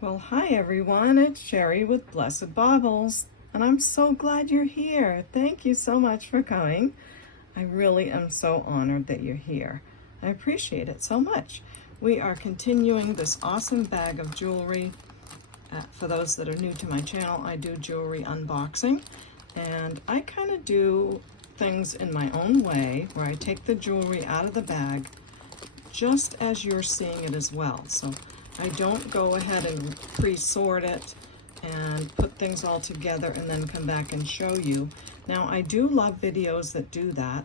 Well, hi everyone, it's Sherry with Blessed Baubles, and I'm so glad you're here. Thank you so much for coming. I really am so honored that you're here. I appreciate it so much. We are continuing this awesome bag of jewelry. For those that are new to my channel, I do jewelry unboxing, and I kind of do things in my own way where I take the jewelry out of the bag just as you're seeing it as well. So I don't go ahead and pre-sort it and put things all together and then come back and show you. Now, I do love videos that do that,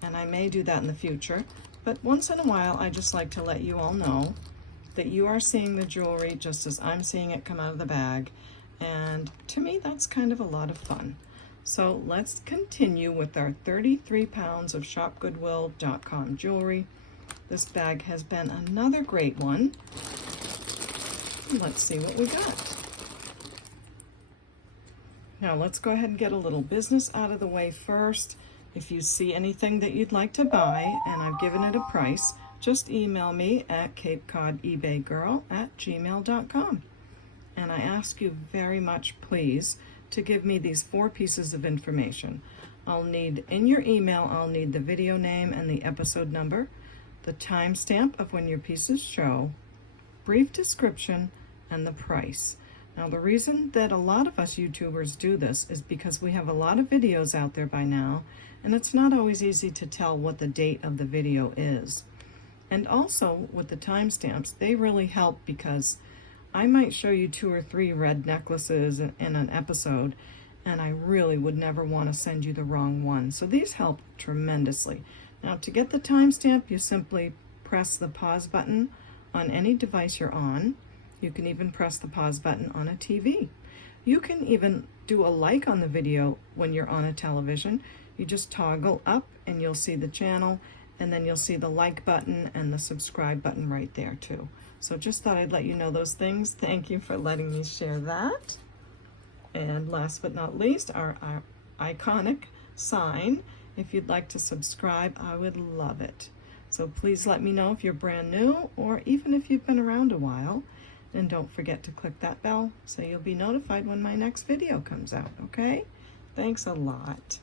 and I may do that in the future, but once in a while, I just like to let you all know that you are seeing the jewelry just as I'm seeing it come out of the bag, and to me, that's kind of a lot of fun. So let's continue with our 33 pounds of ShopGoodWill.com jewelry. This bag has been another great one. Let's see what we got. Now let's go ahead and get a little business out of the way first. If you see anything that you'd like to buy and I've given it a price, just email me at CapeCodEbayGirl@gmail.com. And I ask you very much, please, to give me these 4 pieces of information. I'll need, in your email, I'll need the video name and the episode number, the timestamp of when your pieces show, brief description, and the price. Now, the reason that a lot of us YouTubers do this is because we have a lot of videos out there by now, and it's not always easy to tell what the date of the video is. And also, with the timestamps, they really help because I might show you 2 or 3 red necklaces in an episode, and I really would never want to send you the wrong one. So these help tremendously. Now, to get the timestamp, you simply press the pause button on any device you're on. You can even press the pause button on a TV. You can even do a like on the video when you're on a television. You just toggle up and you'll see the channel, and then you'll see the like button and the subscribe button right there too. So just thought I'd let you know those things. Thank you for letting me share that. And last but not least, our iconic sign. If you'd like to subscribe, I would love it. So please let me know if you're brand new or even if you've been around a while. And don't forget to click that bell so you'll be notified when my next video comes out, okay? Thanks a lot.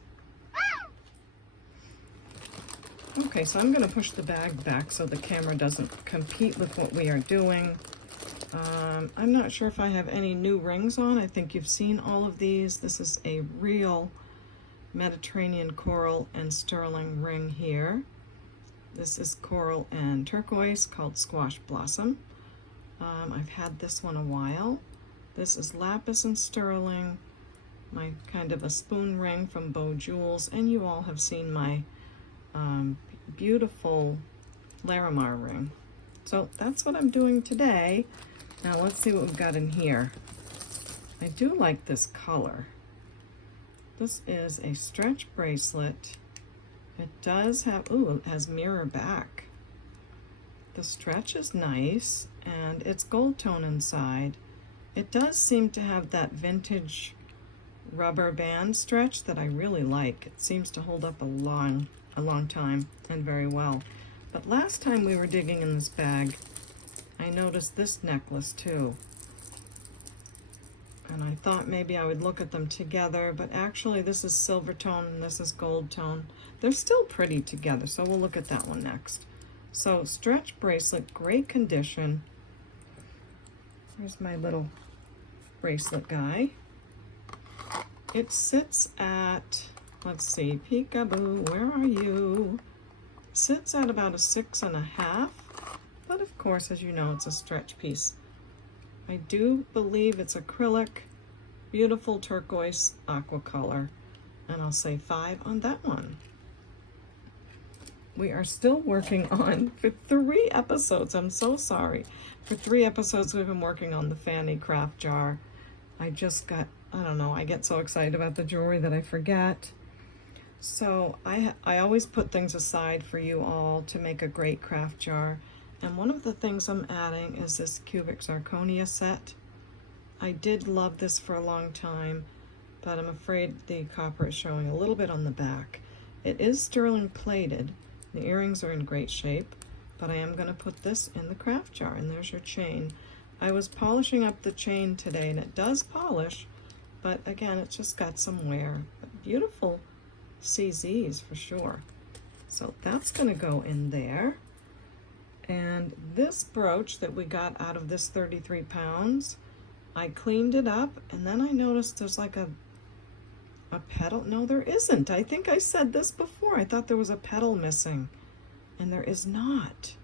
Okay, so I'm going to push the bag back so the camera doesn't compete with what we are doing. I'm not sure if I have any new rings on. I think you've seen all of these. This is a real Mediterranean coral and sterling ring here. This is coral and turquoise called Squash Blossom. I've had this one a while. This is lapis and sterling, my kind of a spoon ring from Beau Jewels, and you all have seen my beautiful Larimar ring. So that's what I'm doing today. Now let's see what we've got in here. I do like this color. This is a stretch bracelet. It does have, ooh, it has mirror back. The stretch is nice, and it's gold tone inside. It does seem to have that vintage rubber band stretch that I really like. It seems to hold up a long time and very well. But last time we were digging in this bag, I noticed this necklace too. And I thought maybe I would look at them together, but actually this is silver tone and this is gold tone. They're still pretty together, so we'll look at that one next. So stretch bracelet, great condition. Here's my little bracelet guy. It sits at, let's see, peekaboo, where are you? Sits at about a 6.5, but of course, as you know, it's a stretch piece. I do believe it's acrylic, beautiful turquoise aqua color, and I'll say 5 on that one. We are still working on, for 3 episodes, I'm so sorry. For 3 episodes, we've been working on the Fanny craft jar. I just got, I don't know, I get so excited about the jewelry that I forget. So I always put things aside for you all to make a great craft jar. And one of the things I'm adding is this cubic zirconia set. I did love this for a long time, but I'm afraid the copper is showing a little bit on the back. It is sterling plated. The earrings are in great shape, but I am going to put this in the craft jar, and there's your chain. I was polishing up the chain today, and it does polish, but again, it's just got some wear. But beautiful CZs for sure. So that's gonna go in there. And this brooch that we got out of this 33 pounds, I cleaned it up, and then I noticed there's like a petal. No, there isn't. I think I said this before. I thought there was a petal missing, and there is not.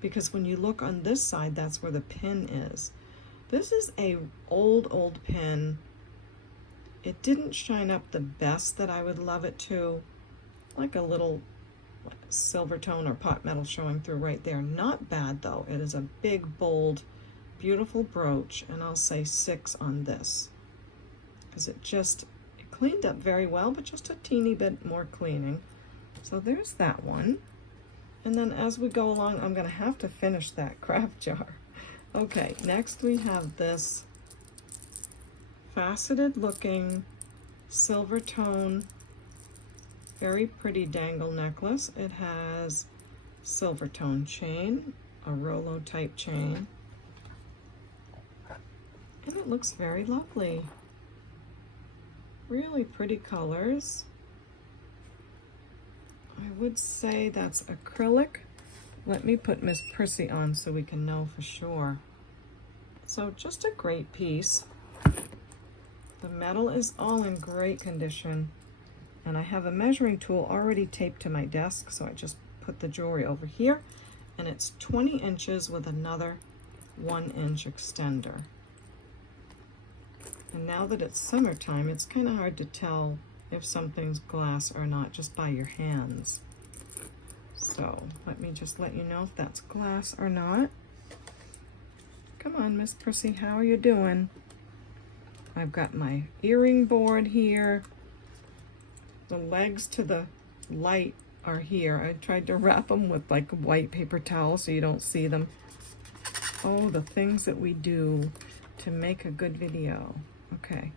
Because when you look on this side, that's where the pin is. This is a old pin. It didn't shine up the best that I would love it to. Like a little silver tone or pot metal showing through right there. Not bad though. It is a big, bold, beautiful brooch, and I'll say 6 on this. Because it cleaned up very well, but just a teeny bit more cleaning. So there's that one. And then as we go along, I'm gonna have to finish that craft jar. Okay, next we have this faceted looking silver tone, very pretty dangle necklace. It has silver tone chain, a Rolo type chain, and it looks very lovely. Really pretty colors. I would say that's acrylic. Let me put Miss Prissy on so we can know for sure. So just a great piece. The metal is all in great condition. And I have a measuring tool already taped to my desk, so I just put the jewelry over here. And it's 20 inches with another 1-inch extender. And now that it's summertime, it's kind of hard to tell if something's glass or not just by your hands. So let me just let you know if that's glass or not. Come on, Miss Prissy, how are you doing? I've got my earring board here. The legs to the light are here. I tried to wrap them with like a white paper towel so you don't see them. Oh, the things that we do to make a good video. Okay.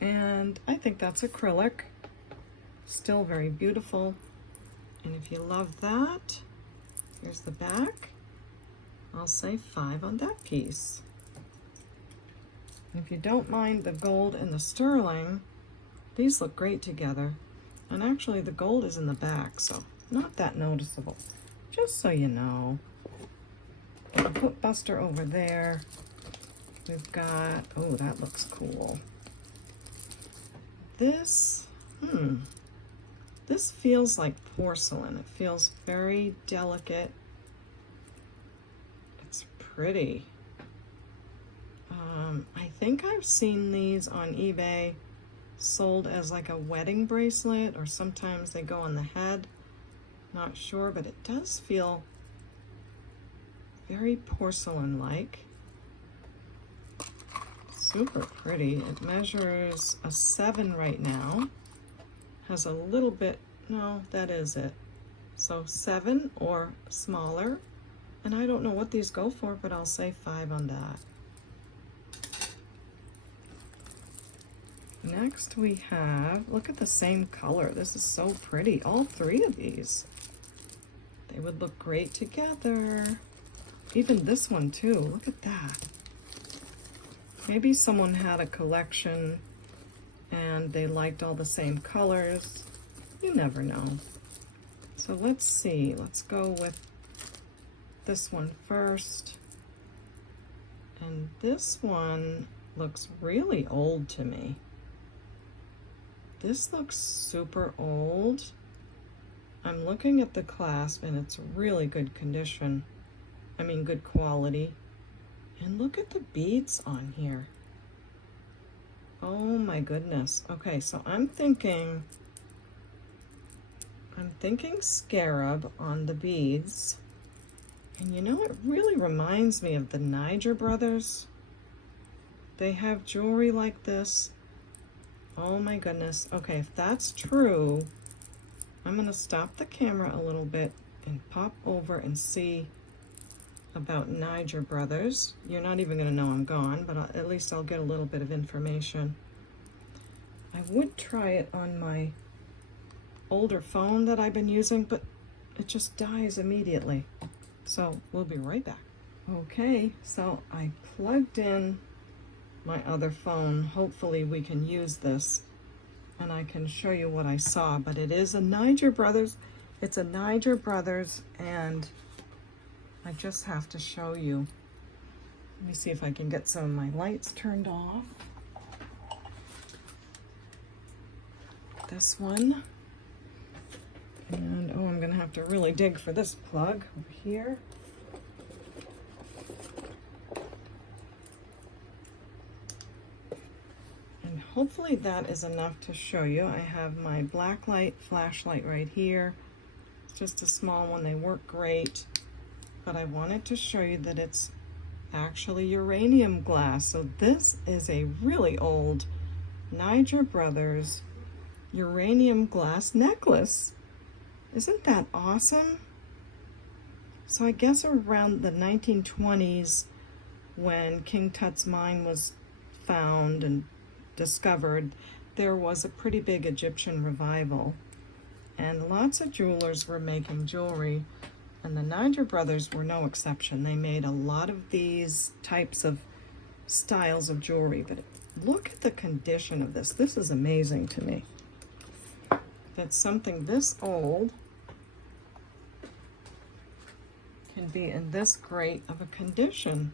And I think that's acrylic. Still very beautiful. And if you love that, here's the back. I'll say 5 on that piece. And if you don't mind the gold and the sterling, these look great together. And actually the gold is in the back, so not that noticeable. Just so you know. I'll put Buster over there. We've got, oh, that looks cool. This, this feels like porcelain. It feels very delicate. It's pretty. I think I've seen these on eBay sold as like a wedding bracelet, or sometimes they go on the head. Not sure, but it does feel very porcelain-like. Super pretty. It measures a 7 right now. Has a little bit, no, that is it. So 7 or smaller. And I don't know what these go for, but I'll say 5 on that. Next we have, look at the same color. This is so pretty. All 3 of these. They would look great together. Even this one too, look at that. Maybe someone had a collection and they liked all the same colors. You never know. So let's see, let's go with this one first. And this one looks really old to me. This looks super old. I'm looking at the clasp and it's really good condition. I mean, good quality. And look at the beads on here. Oh my goodness. Okay, so I'm thinking Scarab on the beads. And you know, it really reminds me of the Niger Brothers. They have jewelry like this. Oh my goodness. Okay, if that's true, I'm gonna stop the camera a little bit and pop over and see about Niger Brothers. You're not even gonna know I'm gone, but at least I'll get a little bit of information. I would try it on my older phone that I've been using, but it just dies immediately. So we'll be right back. Okay, so I plugged in my other phone. Hopefully we can use this and I can show you what I saw, but it is a Niger Brothers. It's a Niger Brothers, and I just have to show you. Let me see if I can get some of my lights turned off. This one. And oh, I'm gonna have to really dig for this plug over here. And hopefully that is enough to show you. I have my black light flashlight right here. It's just a small one, they work great. But I wanted to show you that it's actually uranium glass. So this is a really old Niger Brothers uranium glass necklace. Isn't that awesome? So I guess around the 1920s, when King Tut's mine was found and discovered, there was a pretty big Egyptian revival. And lots of jewelers were making jewelry, and the Niger Brothers were no exception. They made a lot of these types of styles of jewelry, but look at the condition of this. This is amazing to me. That something this old can be in this great of a condition.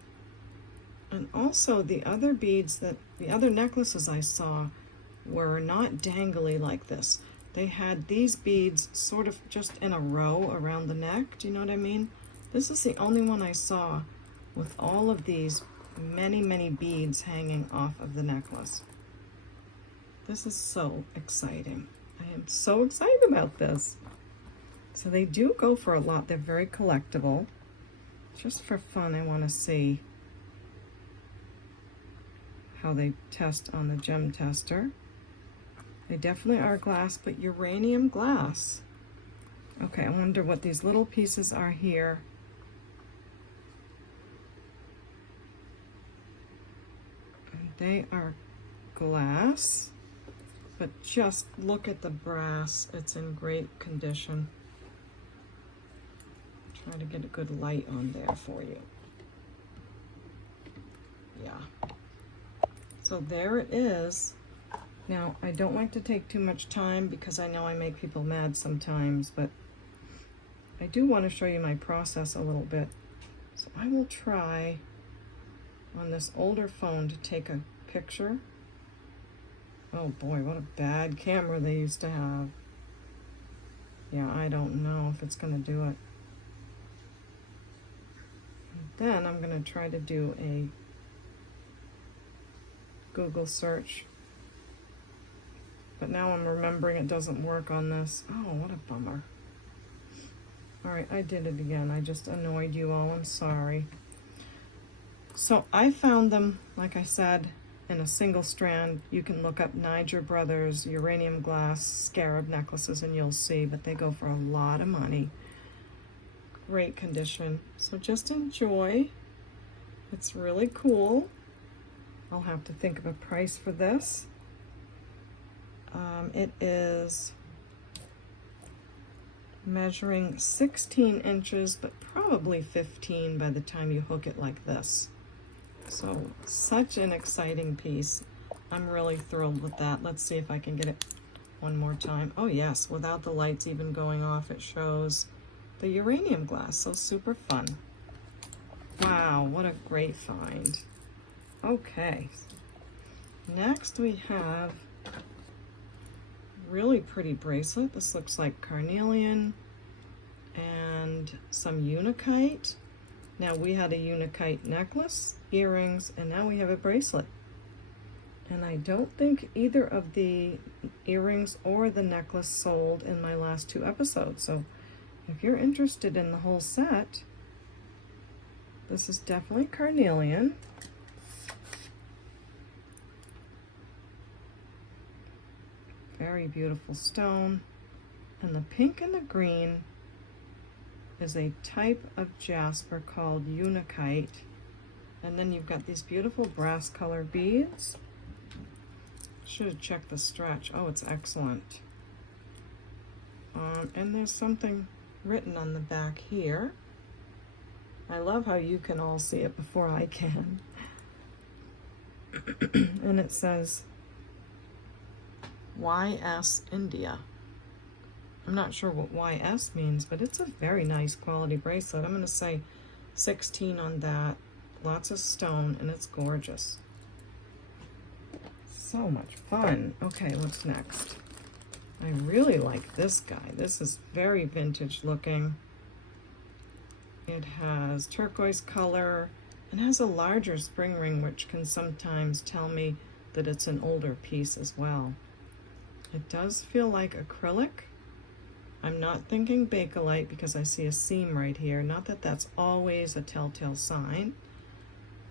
And also the other beads, the other necklaces I saw were not dangly like this. They had these beads sort of just in a row around the neck. Do you know what I mean? This is the only one I saw with all of these many, many beads hanging off of the necklace. This is so exciting. I am so excited about this. So they do go for a lot. They're very collectible. Just for fun, I want to see how they test on the gem tester. They definitely are glass, but uranium glass. Okay, I wonder what these little pieces are here. And they are glass, but just look at the brass. It's in great condition. Try to get a good light on there for you. Yeah. So there it is. Now, I don't like to take too much time because I know I make people mad sometimes, but I do want to show you my process a little bit. So I will try on this older phone to take a picture. Oh boy, what a bad camera they used to have. Yeah, I don't know if it's going to do it. And then I'm going to try to do a Google search. But now I'm remembering it doesn't work on this. Oh, what a bummer. All right, I did it again. I just annoyed you all. I'm sorry. So I found them, like I said, in a single strand. You can look up Niger Brothers uranium glass scarab necklaces and you'll see, but they go for a lot of money. Great condition. So just enjoy. It's really cool. I'll have to think of a price for this. It is measuring 16 inches, but probably 15 by the time you hook it like this. So such an exciting piece. I'm really thrilled with that. Let's see if I can get it one more time. Oh yes, without the lights even going off, it shows the uranium glass. So super fun. Wow, what a great find. Okay, next we have really pretty bracelet. This looks like carnelian and some unakite. Now we had a unakite necklace, earrings, and now we have a bracelet. And I don't think either of the earrings or the necklace sold in my last 2 episodes. So if you're interested in the whole set, this is definitely carnelian. Very beautiful stone. And the pink and the green is a type of jasper called unakite. And then you've got these beautiful brass color beads. Should have checked the stretch. Oh, it's excellent. And there's something written on the back here. I love how you can all see it before I can. And it says YS India. I'm not sure what YS means, but it's a very nice quality bracelet. I'm going to say 16 on that. Lots of stone, and it's gorgeous. So much fun. Okay, what's next? I really like this guy. This is very vintage looking. It has turquoise color and has a larger spring ring, which can sometimes tell me that it's an older piece as well. It does feel like acrylic. I'm not thinking Bakelite because I see a seam right here. Not that that's always a telltale sign,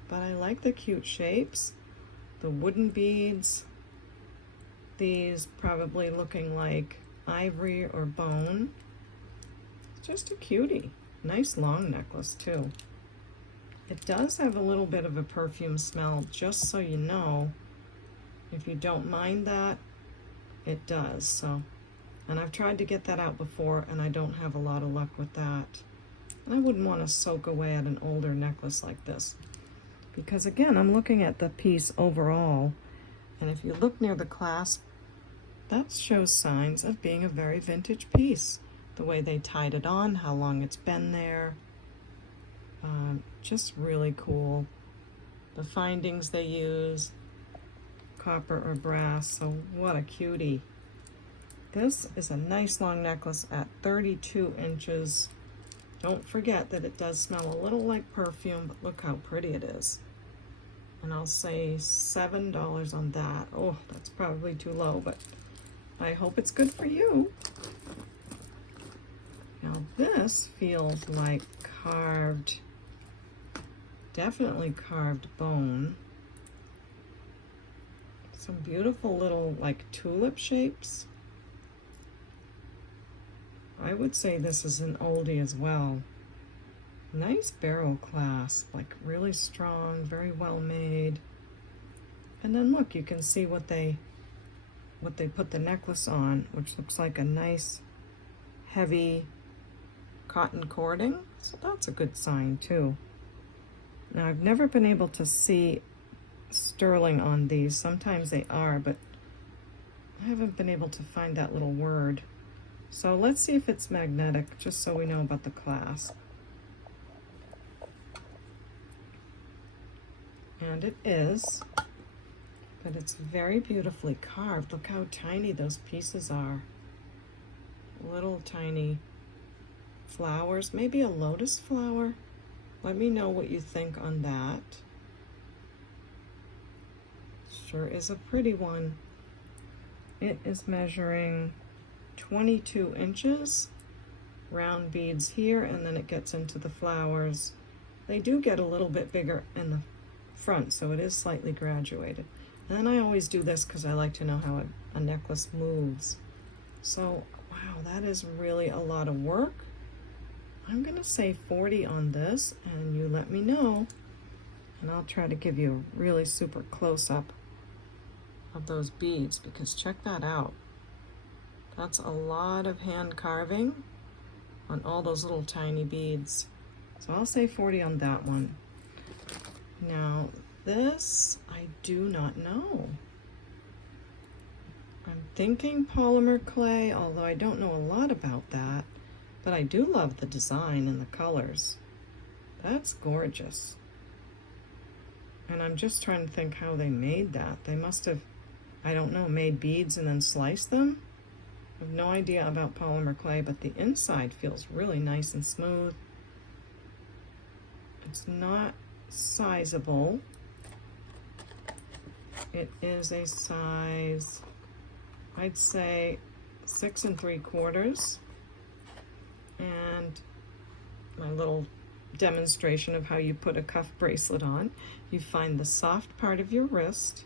but I like the cute shapes. The wooden beads, these probably looking like ivory or bone. It's just a cutie. Nice long necklace too. It does have a little bit of a perfume smell, just so you know. If you don't mind that, it does. So, and I've tried to get that out before, and I don't have a lot of luck with that. And I wouldn't want to soak away at an older necklace like this, because again, I'm looking at the piece overall, and if you look near the clasp, that shows signs of being a very vintage piece. The way they tied it on, how long it's been there. Just really cool. The findings they use, copper or brass, so what a cutie. This is a nice long necklace at 32 inches. Don't forget that it does smell a little like perfume, but look how pretty it is. And I'll say $7 on that. Oh, that's probably too low, but I hope it's good for you. Now this feels like carved, definitely carved bone. Some beautiful little like tulip shapes. I would say this is an oldie as well. Nice barrel clasp, like really strong, very well made. And then look, you can see what they put the necklace on, which looks like a nice heavy cotton cording. So that's a good sign too. Now I've never been able to see sterling on these. Sometimes they are, but I haven't been able to find that little word. So let's see if it's magnetic, just so we know about the clasp. And it is, but it's very beautifully carved. Look how tiny those pieces are. Little tiny flowers, maybe a lotus flower. Let me know what you think on that. Sure is a pretty one. It is measuring 22 inches, round beads here, and then it gets into the flowers. They do get a little bit bigger in the front, so it is slightly graduated. And then I always do this because I like to know how a necklace moves. So, wow, that is really a lot of work. I'm gonna say 40 on this, and you let me know, and I'll try to give you a really super close-up of those beads, because check that out. That's a lot of hand carving on all those little tiny beads. So I'll say 40 on that one. Now this, I do not know. I'm thinking polymer clay, although I don't know a lot about that, but I do love the design and the colors. That's gorgeous. And I'm just trying to think how they made that. They must have, I don't know, made beads and then sliced them? I have no idea about polymer clay, but the inside feels really nice and smooth. It's not sizable. It is a size, I'd say 6 3/4. And my little demonstration of how you put a cuff bracelet on. You find the soft part of your wrist,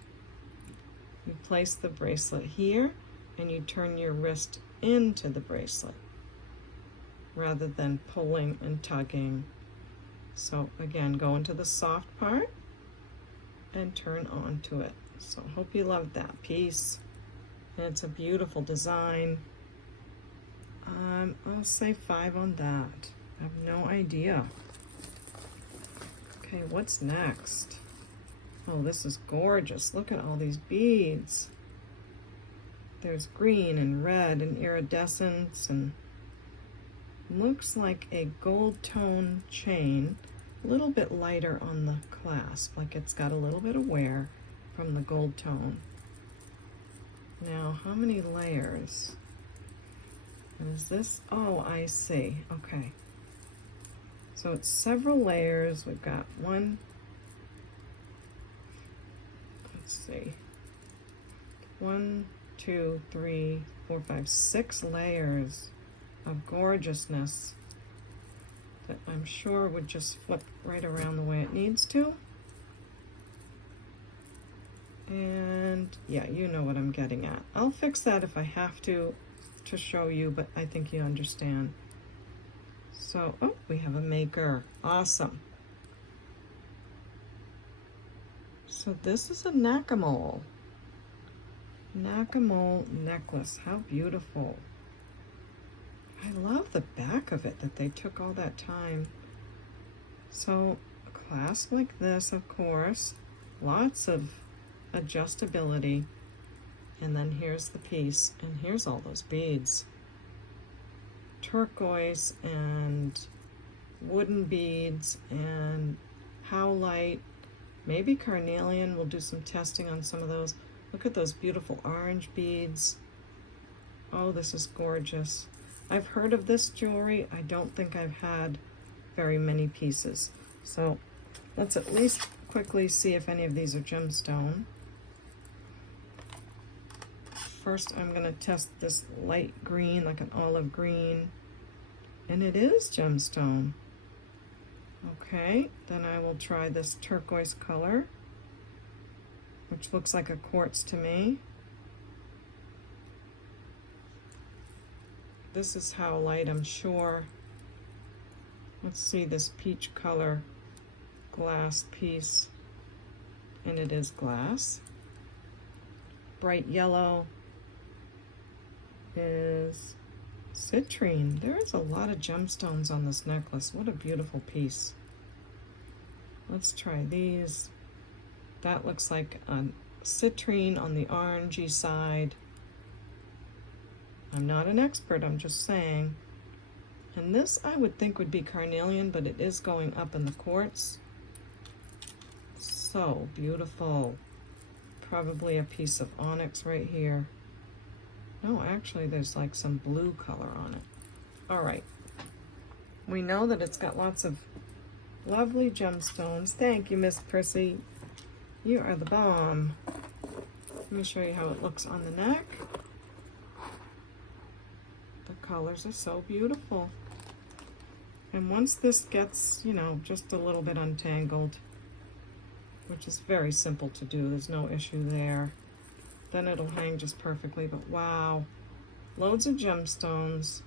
you place the bracelet here, and you turn your wrist into the bracelet rather than pulling and tugging. So again, go into the soft part and turn onto it. So hope you loved that piece. And it's a beautiful design. I'll say 5 on that. I have no idea. Okay, what's next? Oh, this is gorgeous. Look at all these beads. There's green and red and iridescence, and looks like a gold tone chain, a little bit lighter on the clasp, like it's got a little bit of wear from the gold tone. Now, how many layers? And is this, oh, I see, okay. So it's several layers. We've got one, let's see, 1, 2, 3, 4, 5, 6 layers of gorgeousness that I'm sure would just flip right around the way it needs to. And yeah, you know what I'm getting at. I'll fix that if I have to show you, but I think you understand. So, oh, we have a maker. Awesome. So this is a Nakamole. Nakamole necklace. How beautiful. I love the back of it, that they took all that time. So a clasp like this, of course, lots of adjustability. And then here's the piece, and here's all those beads. Turquoise and wooden beads and howlite, maybe carnelian. We'll do some testing on some of those. Look at those beautiful orange beads. Oh, this is gorgeous. I've heard of this jewelry. I don't think I've had very many pieces. So let's at least quickly see if any of these are gemstone. First, I'm going to test this light green, like an olive green, and it is gemstone. Okay, then I will try this turquoise color, which looks like a quartz to me. This is howlite, I'm sure. Let's see this peach color glass piece, and it is glass. Bright yellow is citrine. There's a lot of gemstones on this necklace. What a beautiful piece. Let's try these. That looks like a citrine on the orangey side. I'm not an expert, I'm just saying. And this I would think would be carnelian, but it is going up in the quartz. So beautiful. Probably a piece of onyx right here. No, actually there's like some blue color on it. All right. We know that it's got lots of lovely gemstones. Thank you, Miss Prissy. You are the bomb. Let me show you how it looks on the neck. The colors are so beautiful. And once this gets, you know, just a little bit untangled, which is very simple to do, there's no issue there, then it'll hang just perfectly. But wow, loads of gemstones,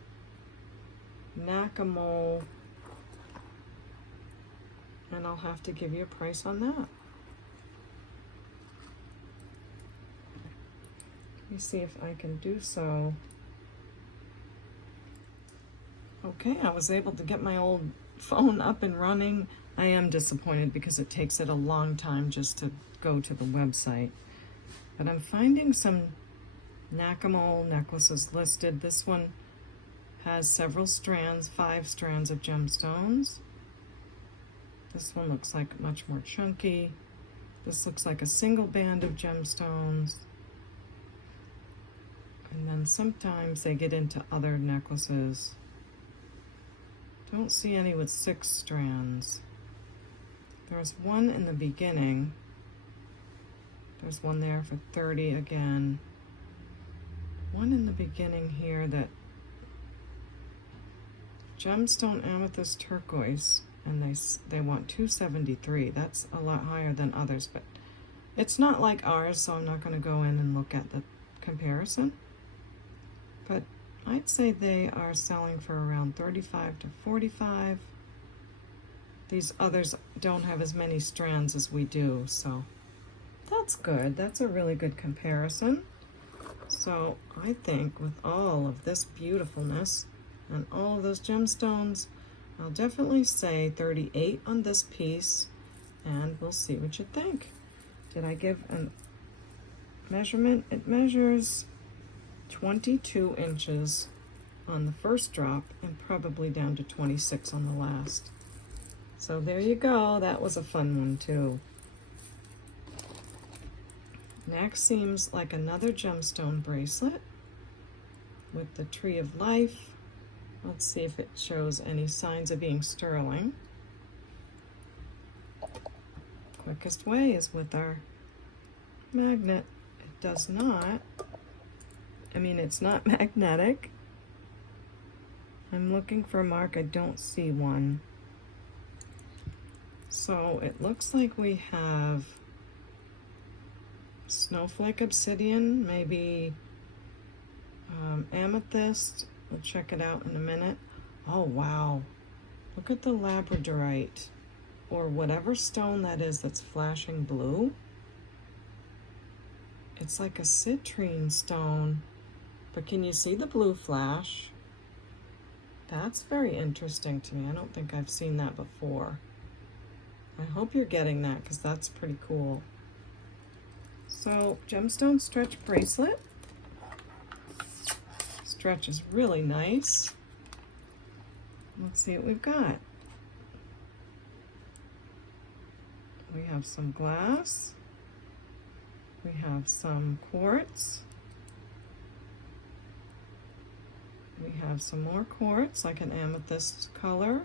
Nakamole, and I'll have to give you a price on that. Let me see if I can do so. Okay, I was able to get my old phone up and running. I am disappointed because it takes it a long time just to go to the website. But I'm finding some Nakamole necklaces listed. This one has several strands, 5 strands of gemstones. This one looks like much more chunky. This looks like a single band of gemstones. And then sometimes they get into other necklaces. Don't see any with 6 strands. There's one in the beginning. There's one there for 30 again. One in the beginning here that gemstone amethyst turquoise, and they want 273. That's a lot higher than others, but it's not like ours, so I'm not going to go in and look at the comparison. But I'd say they are selling for around 35 to 45. These others don't have as many strands as we do, so that's good. That's a really good comparison. So I think with all of this beautifulness and all of those gemstones, I'll definitely say 38 on this piece. and we'll see what you think. Did I give a measurement? It measures 22 inches on the first drop and probably down to 26 on the last. So there you go. That was a fun one too. Next seems like another gemstone bracelet with the Tree of Life. Let's see if it shows any signs of being sterling. Quickest way is with our magnet. It does not. I mean, it's not magnetic. I'm looking for a mark. I don't see one. So it looks like we have snowflake obsidian, maybe amethyst. We'll check it out in a minute. Oh, wow. Look at the labradorite, or whatever stone that is that's flashing blue. It's like a citrine stone, but can you see the blue flash? That's very interesting to me. I don't think I've seen that before. I hope you're getting that because that's pretty cool. So, gemstone stretch bracelet. Stretch is really nice. Let's see what we've got. We have some glass. We have some quartz. We have some more quartz, like an amethyst color.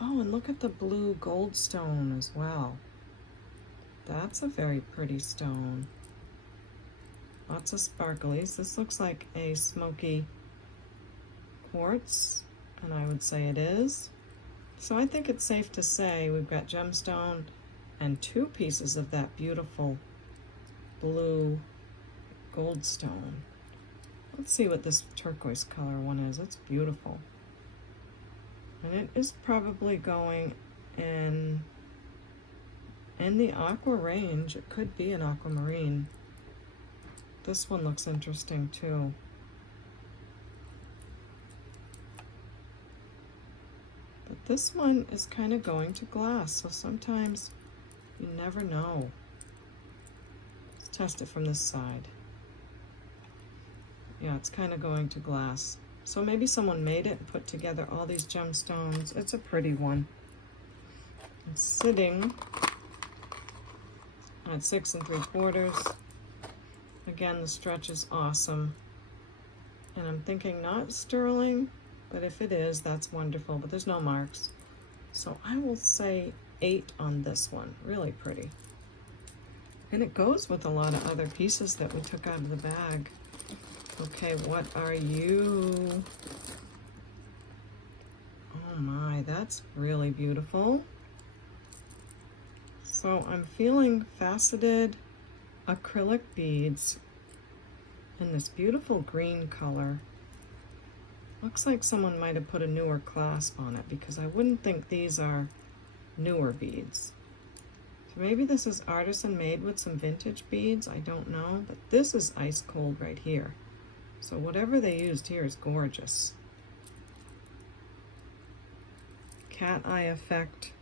Oh, and look at the blue gold stone as well. That's a very pretty stone. Lots of sparklies. This looks like a smoky quartz, and I would say it is. So I think it's safe to say we've got gemstone and two pieces of that beautiful blue gold stone. Let's see what this turquoise color one is. It's beautiful. And it is probably going in the aqua range. It could be an aquamarine. This one looks interesting too. But this one is kind of going to glass, so sometimes you never know. Let's test it from this side. Yeah, it's kind of going to glass. So maybe someone made it and put together all these gemstones. It's a pretty one. It's sitting at 6 3/4. Again, the stretch is awesome. And I'm thinking not sterling, but if it is, that's wonderful. But there's no marks. So I will say 8 on this one. Really pretty. And it goes with a lot of other pieces that we took out of the bag. Okay, what are you? Oh my, that's really beautiful. So I'm feeling faceted acrylic beads in this beautiful green color. Looks like someone might have put a newer clasp on it because I wouldn't think these are newer beads. So maybe this is artisan made with some vintage beads, I don't know, but this is ice cold right here. So whatever they used here is gorgeous. Cat eye effect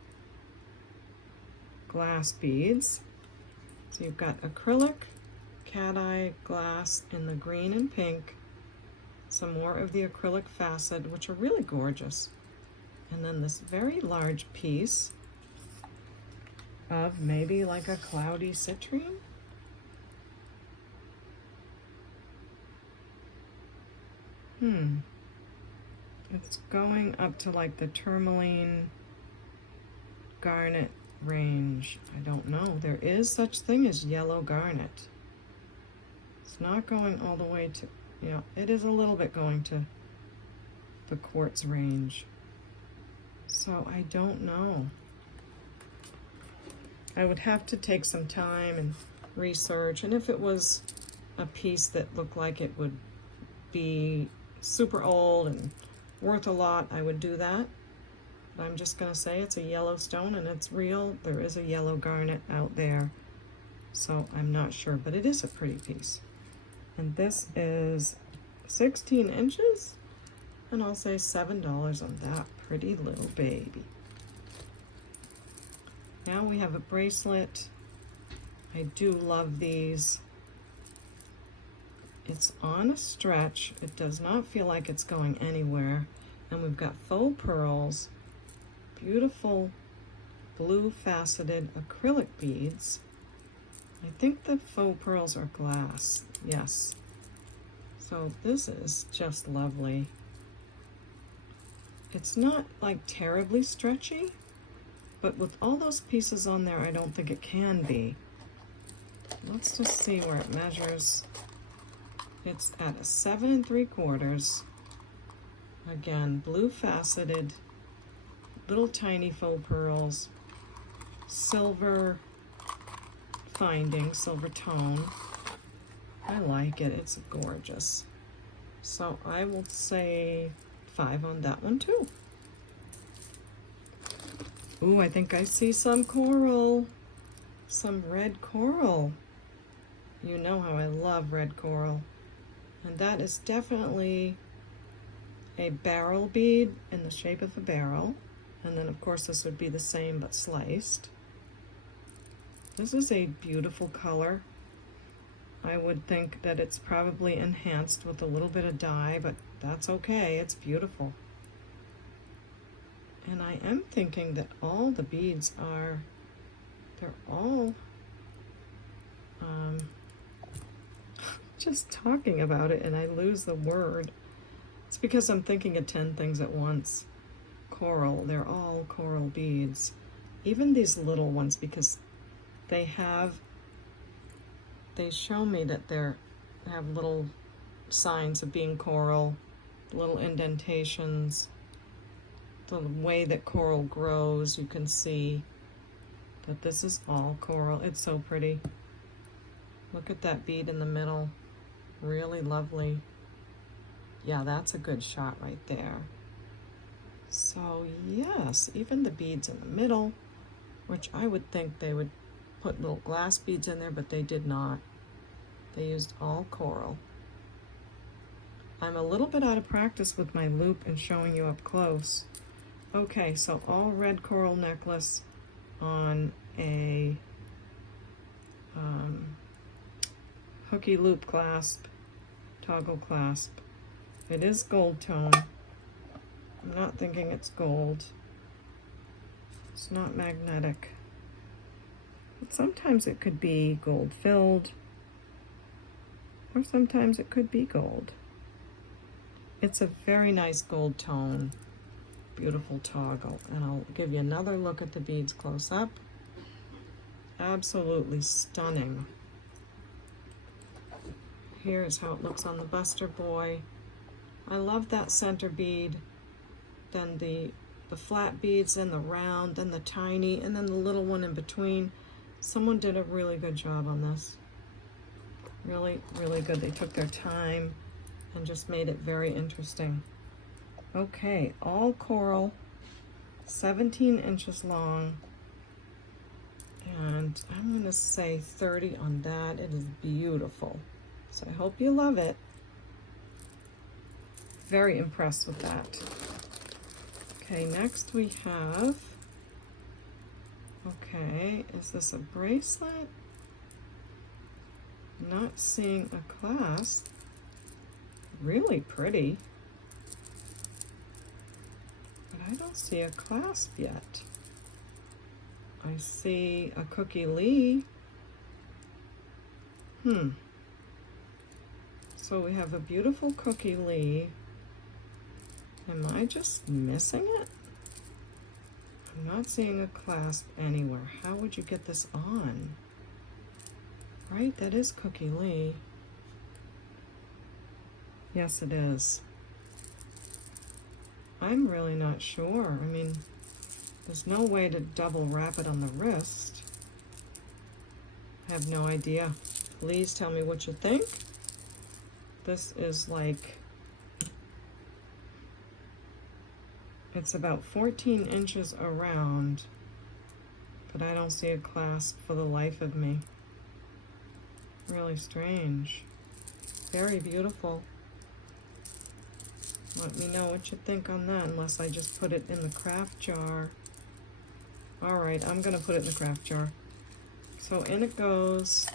glass beads. So you've got acrylic, cat eye glass in the green and pink, some more of the acrylic facet, which are really gorgeous, and then this very large piece of maybe like a cloudy citrine. It's going up to like the tourmaline garnet range. I don't know. There is such thing as yellow garnet. It's not going all the way to, you know, it is a little bit going to the quartz range. So I don't know. I would have to take some time and research, and if it was a piece that looked like it would be super old and worth a lot, I would do that. But I'm just going to say it's a yellow stone and it's real. There is a yellow garnet out there, so I'm not sure, but it is a pretty piece. And this is 16 inches, and I'll say $7 on that pretty little baby. Now we have a bracelet. I do love these. It's on a stretch. It does not feel like it's going anywhere. And we've got faux pearls, beautiful blue faceted acrylic beads. I think the faux pearls are glass, yes. So this is just lovely. It's not like terribly stretchy, but with all those pieces on there, I don't think it can be. Let's just see where it measures. It's at a 7 3/4. Again, blue faceted, little tiny faux pearls, silver finding, silver tone. I like it, it's gorgeous. So I will say 5 on that one too. Ooh, I think I see some coral, some red coral. You know how I love red coral. And that is definitely a barrel bead in the shape of a barrel. And then of course this would be the same but sliced. This is a beautiful color. I would think that it's probably enhanced with a little bit of dye, but that's okay, it's beautiful. And I am thinking that all the beads are, they're all, just talking about it and I lose the word. It's because I'm thinking of 10 things at once. Coral, they're all coral beads. Even these little ones, because they show me that they have little signs of being coral, little indentations. The way that coral grows, you can see that this is all coral. It's so pretty. Look at that bead in the middle. Really lovely. Yeah, that's a good shot right there. So yes, even the beads in the middle, which I would think they would put little glass beads in there, but they did not. They used all coral. I'm a little bit out of practice with my loop and showing you up close. Okay, so all red coral necklace on a hooky loop clasp, toggle clasp. It is gold tone. I'm not thinking it's gold. It's not magnetic. But sometimes it could be gold filled, or sometimes it could be gold. It's a very nice gold tone. Beautiful toggle. And I'll give you another look at the beads close up. Absolutely stunning. Here is how it looks on the Buster Boy. I love that center bead. Then the flat beads, and the round, then the tiny, and then the little one in between. Someone did a really good job on this. Really, really good. They took their time and just made it very interesting. Okay, all coral, 17 inches long, and I'm going to say 30 on that. It is beautiful. So I hope you love it. Very impressed with that. Okay, next we have, okay, is this a bracelet? Not seeing a clasp. Really pretty. But I don't see a clasp yet. I see a Cookie Lee. So we have a beautiful Cookie Lee. Am I just missing it? I'm not seeing a clasp anywhere. How would you get this on? Right, that is Cookie Lee. Yes, it is. I'm really not sure. I mean, there's no way to double wrap it on the wrist. I have no idea. Please tell me what you think. This is like, it's about 14 inches around, but I don't see a clasp for the life of me. Really strange. Very beautiful. Let me know what you think on that, unless I just put it in the craft jar. All right, I'm gonna put it in the craft jar. So in it goes.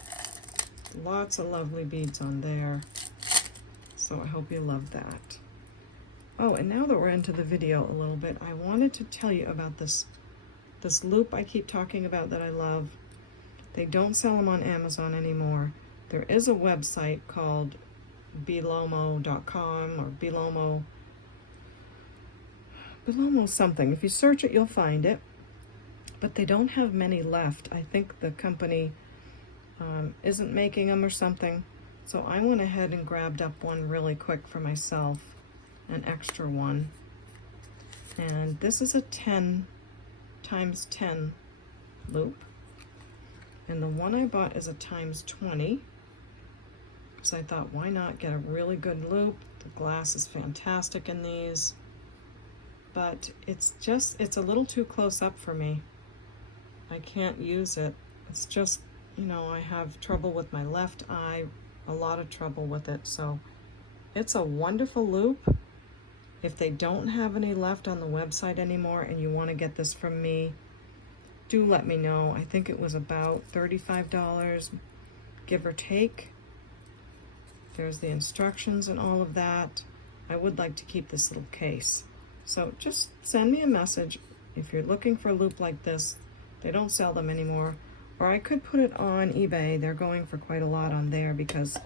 Lots of lovely beads on there. So I hope you love that. Oh, and now that we're into the video a little bit, I wanted to tell you about this loop I keep talking about that I love. They don't sell them on Amazon anymore. There is a website called belomo.com or Belomo something. If you search it, you'll find it. But they don't have many left. I think the company isn't making them or something. So I went ahead and grabbed up one really quick for myself, an extra one. And this is a 10 times 10 loop. And the one I bought is a times 20. So I thought, why not get a really good loop? The glass is fantastic in these. But it's a little too close up for me. I can't use it. It's just, you know, I have trouble with my left eye, a lot of trouble with it. So it's a wonderful loop. If they don't have any left on the website anymore and you want to get this from me, do let me know. I think it was about $35, give or take. There's the instructions and all of that. I would like to keep this little case. So just send me a message if you're looking for a loop like this. They don't sell them anymore. Or I could put it on eBay. They're going for quite a lot on there because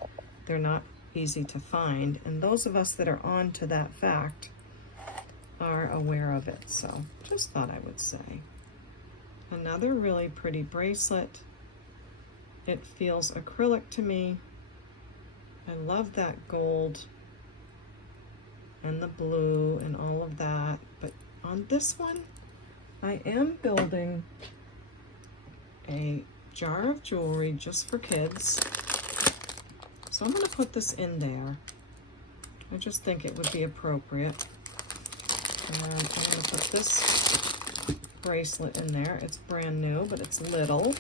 they're not easy to find. And those of us that are on to that fact are aware of it. So just thought I would say. Another really pretty bracelet. It feels acrylic to me. I love that gold and the blue and all of that. But on this one, I am building a jar of jewelry just for kids. So I'm going to put this in there. I just think it would be appropriate. And I'm going to put this bracelet in there. It's brand new, but it's little.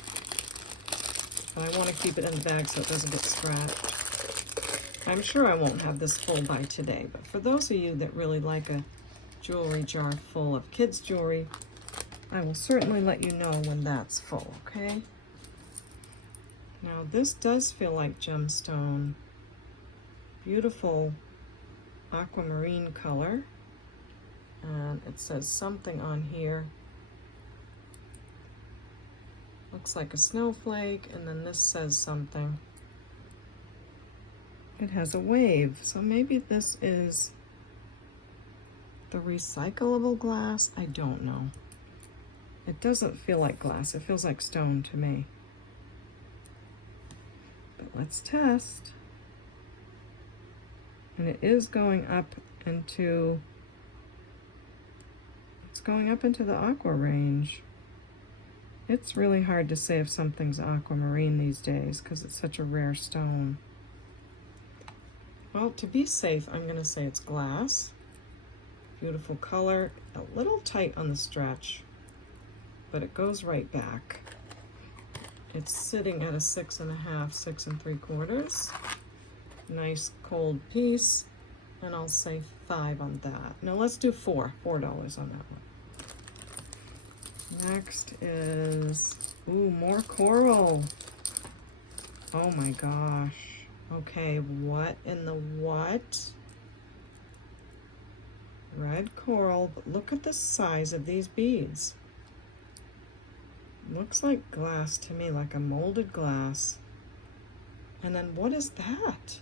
But I want to keep it in the bag so it doesn't get scratched. I'm sure I won't have this full by today, but for those of you that really like a jewelry jar full of kids' jewelry, I will certainly let you know when that's full, okay? Now this does feel like gemstone. Beautiful aquamarine color. And it says something on here. Looks like a snowflake, and then this says something. It has a wave, so maybe this is the recyclable glass. I don't know. It doesn't feel like glass. It feels like stone to me. But let's test. And it is going up into, it's going up into the aqua range. It's really hard to say if something's aquamarine these days because it's such a rare stone. Well, to be safe, I'm going to say it's glass. Beautiful color, a little tight on the stretch, but it goes right back. It's sitting at a 6.5, 6 3/4. Nice cold piece, and I'll say 5 on that. Now let's do $4 on that one. Next is, ooh, more coral. Oh my gosh. Okay, what in the what? Red coral, but look at the size of these beads. Looks like glass to me, like a molded glass. And then what is that?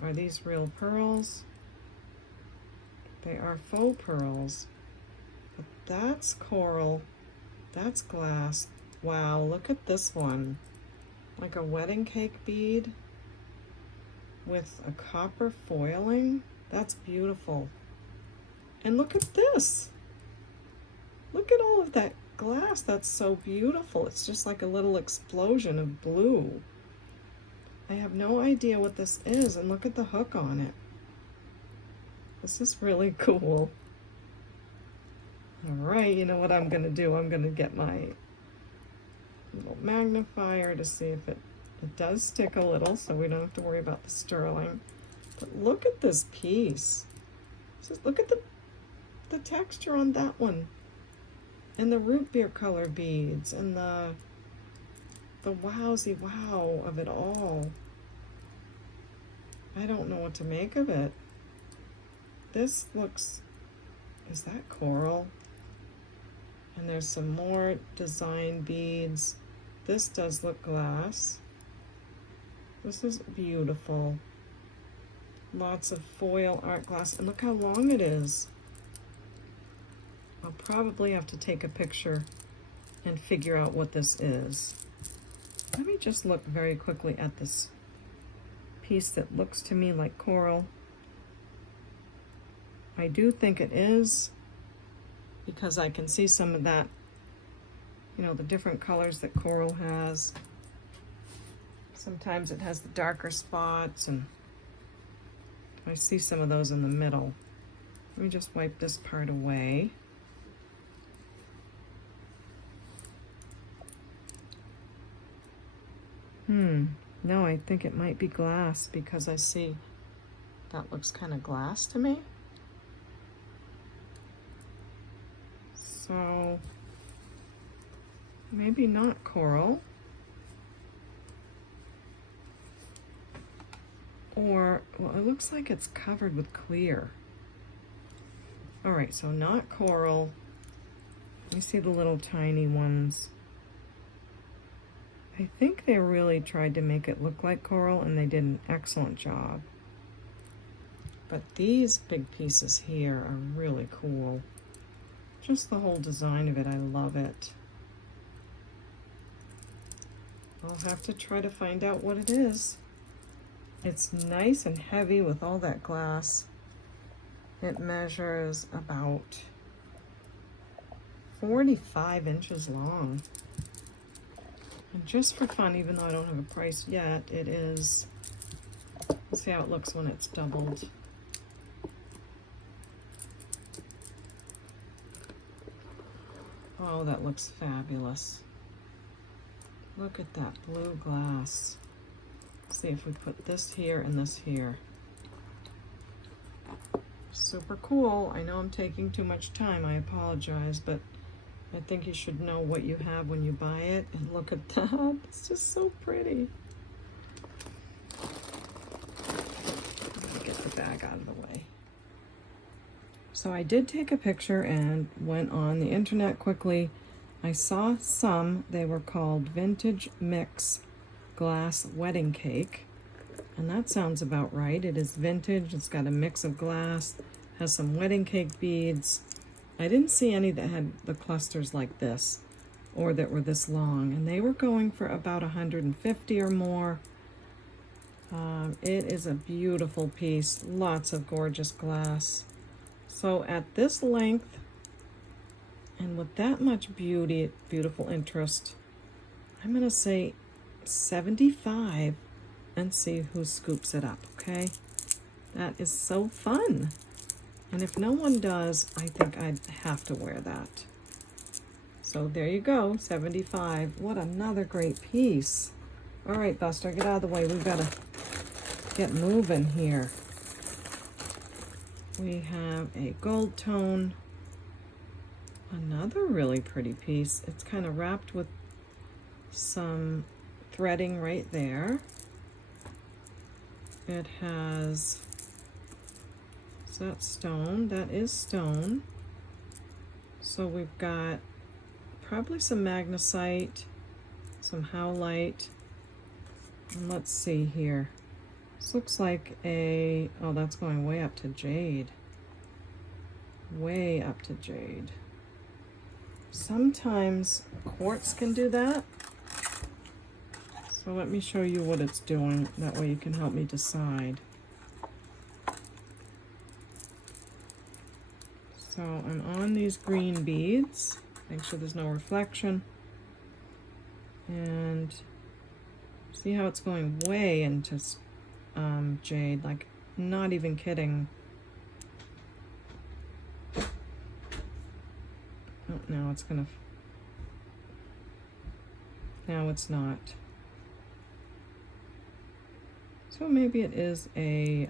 Are these real pearls? They are faux pearls. But that's coral. That's glass. Wow, look at this one. Like a wedding cake bead with a copper foiling. That's beautiful. And look at this. Look at all of that glass. That's so beautiful. It's just like a little explosion of blue. I have no idea what this is, and look at the hook on it. This is really cool. All right, you know what I'm gonna do? I'm gonna get my little magnifier to see if it does stick a little, so we don't have to worry about the sterling. But look at this piece. Just look at the texture on that one. And the root beer color beads and the wowsy wow of it all. I don't know what to make of it. This looks, is that coral? And there's some more design beads. This does look glass. This is beautiful. Lots of foil art glass, and look how long it is. I'll probably have to take a picture and figure out what this is. Let me just look very quickly at this piece that looks to me like coral. I do think it is, because I can see some of that, you know, the different colors that coral has. Sometimes it has the darker spots, and I see some of those in the middle. Let me just wipe this part away. No, I think it might be glass, because I see that looks kind of glass to me. So maybe not coral. Or, well, it looks like it's covered with clear. All right, so not coral. Let me see the little tiny ones. I think they really tried to make it look like coral, and they did an excellent job. But these big pieces here are really cool. Just the whole design of it, I love it. I'll have to try to find out what it is. It's nice and heavy with all that glass. It measures about 45 inches long. And just for fun, even though I don't have a price yet, it is, let's see how it looks when it's doubled. Oh, that looks fabulous. Look at that blue glass. Let's see if we put this here and this here. Super cool. I know I'm taking too much time, I apologize, but I think you should know what you have when you buy it. And look at that, it's just so pretty. Let me get the bag out of the way. So I did take a picture and went on the internet quickly. I saw some, they were called Vintage Mix Glass Wedding Cake. And that sounds about right. It is vintage, it's got a mix of glass, has some wedding cake beads. I didn't see any that had the clusters like this, or that were this long, and they were going for about 150 or more. It is a beautiful piece, lots of gorgeous glass. So at this length, and with that much beauty, beautiful interest, I'm gonna say 75 and see who scoops it up, okay? That is so fun. And if no one does, I think I'd have to wear that. So there you go, 75. What another great piece. All right, Buster, get out of the way. We've got to get moving here. We have a gold tone. Another really pretty piece. It's kind of wrapped with some threading right there. It has, is that stone? That is stone. So we've got probably some magnesite, some howlite, and let's see here. This looks like a, oh, that's going way up to jade. Way up to jade. Sometimes quartz can do that. So let me show you what it's doing. That way you can help me decide. So I'm on these green beads. Make sure there's no reflection. And see how it's going way into jade, like not even kidding. Oh, now it's gonna, now it's not. So maybe it is a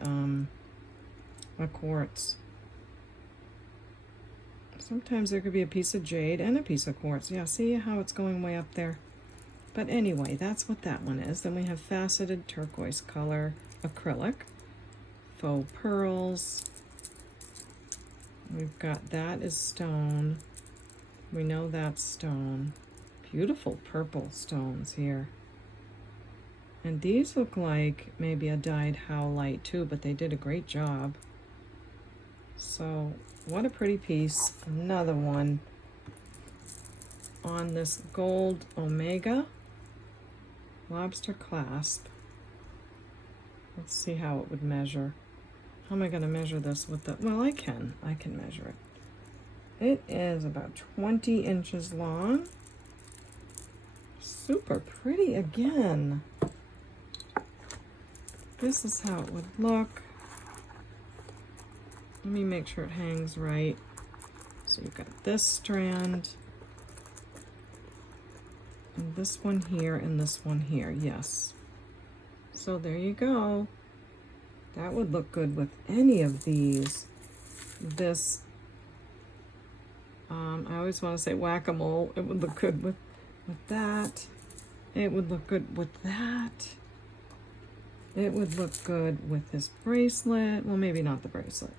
quartz. Sometimes there could be a piece of jade and a piece of quartz. Yeah, see how it's going way up there? But anyway, that's what that one is. Then we have faceted turquoise color acrylic, faux pearls. We've got that is stone. We know that's stone. Beautiful purple stones here. And these look like maybe a dyed howlite too, but they did a great job. So what a pretty piece. Another one on this gold omega lobster clasp. Let's see how it would measure. How am I going to measure this with the, well, I can measure it. It is about 20 inches long. Super pretty again. This is how it would look. Let me make sure it hangs right. So you've got this strand, and this one here, and this one here, yes. So there you go. That would look good with any of these. This, I always want to say whack-a-mole. It would look good with that. It would look good with that. It would look good with this bracelet. Well, maybe not the bracelet,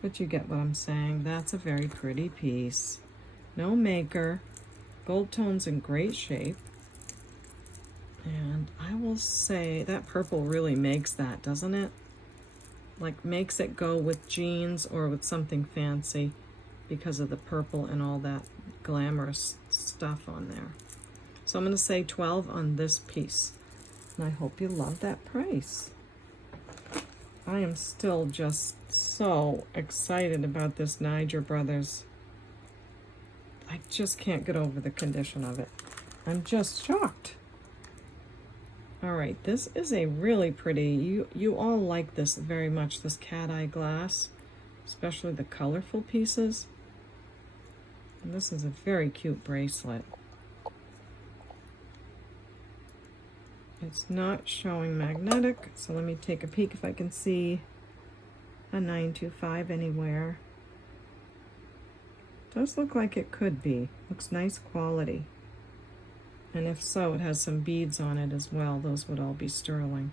but you get what I'm saying. That's a very pretty piece. No maker. Gold tone's in great shape. And I will say that purple really makes that, doesn't it? Like makes it go with jeans or with something fancy because of the purple and all that glamorous stuff on there. So I'm going to say 12 on this piece. And I hope you love that price. I am still just so excited about this Niger Brothers. I just can't get over the condition of it. I'm just shocked. All right, this is a really pretty, you all like this very much, this cat eye glass, especially the colorful pieces. And this is a very cute bracelet. It's not showing magnetic, so let me take a peek if I can see a 925 anywhere. Does look like it could be. Looks nice quality. And if so, it has some beads on it as well. Those would all be sterling.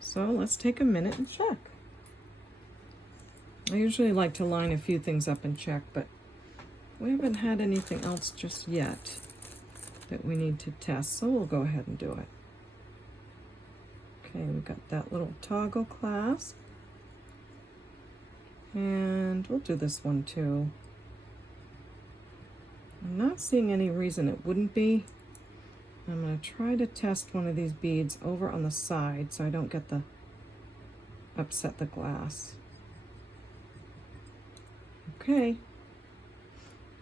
So let's take a minute and check. I usually like to line a few things up and check, but we haven't had anything else just yet that we need to test, so we'll go ahead and do it. Okay, we've got that little toggle clasp. And we'll do this one too. I'm not seeing any reason it wouldn't be. I'm going to try to test one of these beads over on the side so I don't get the upset the glass. Okay.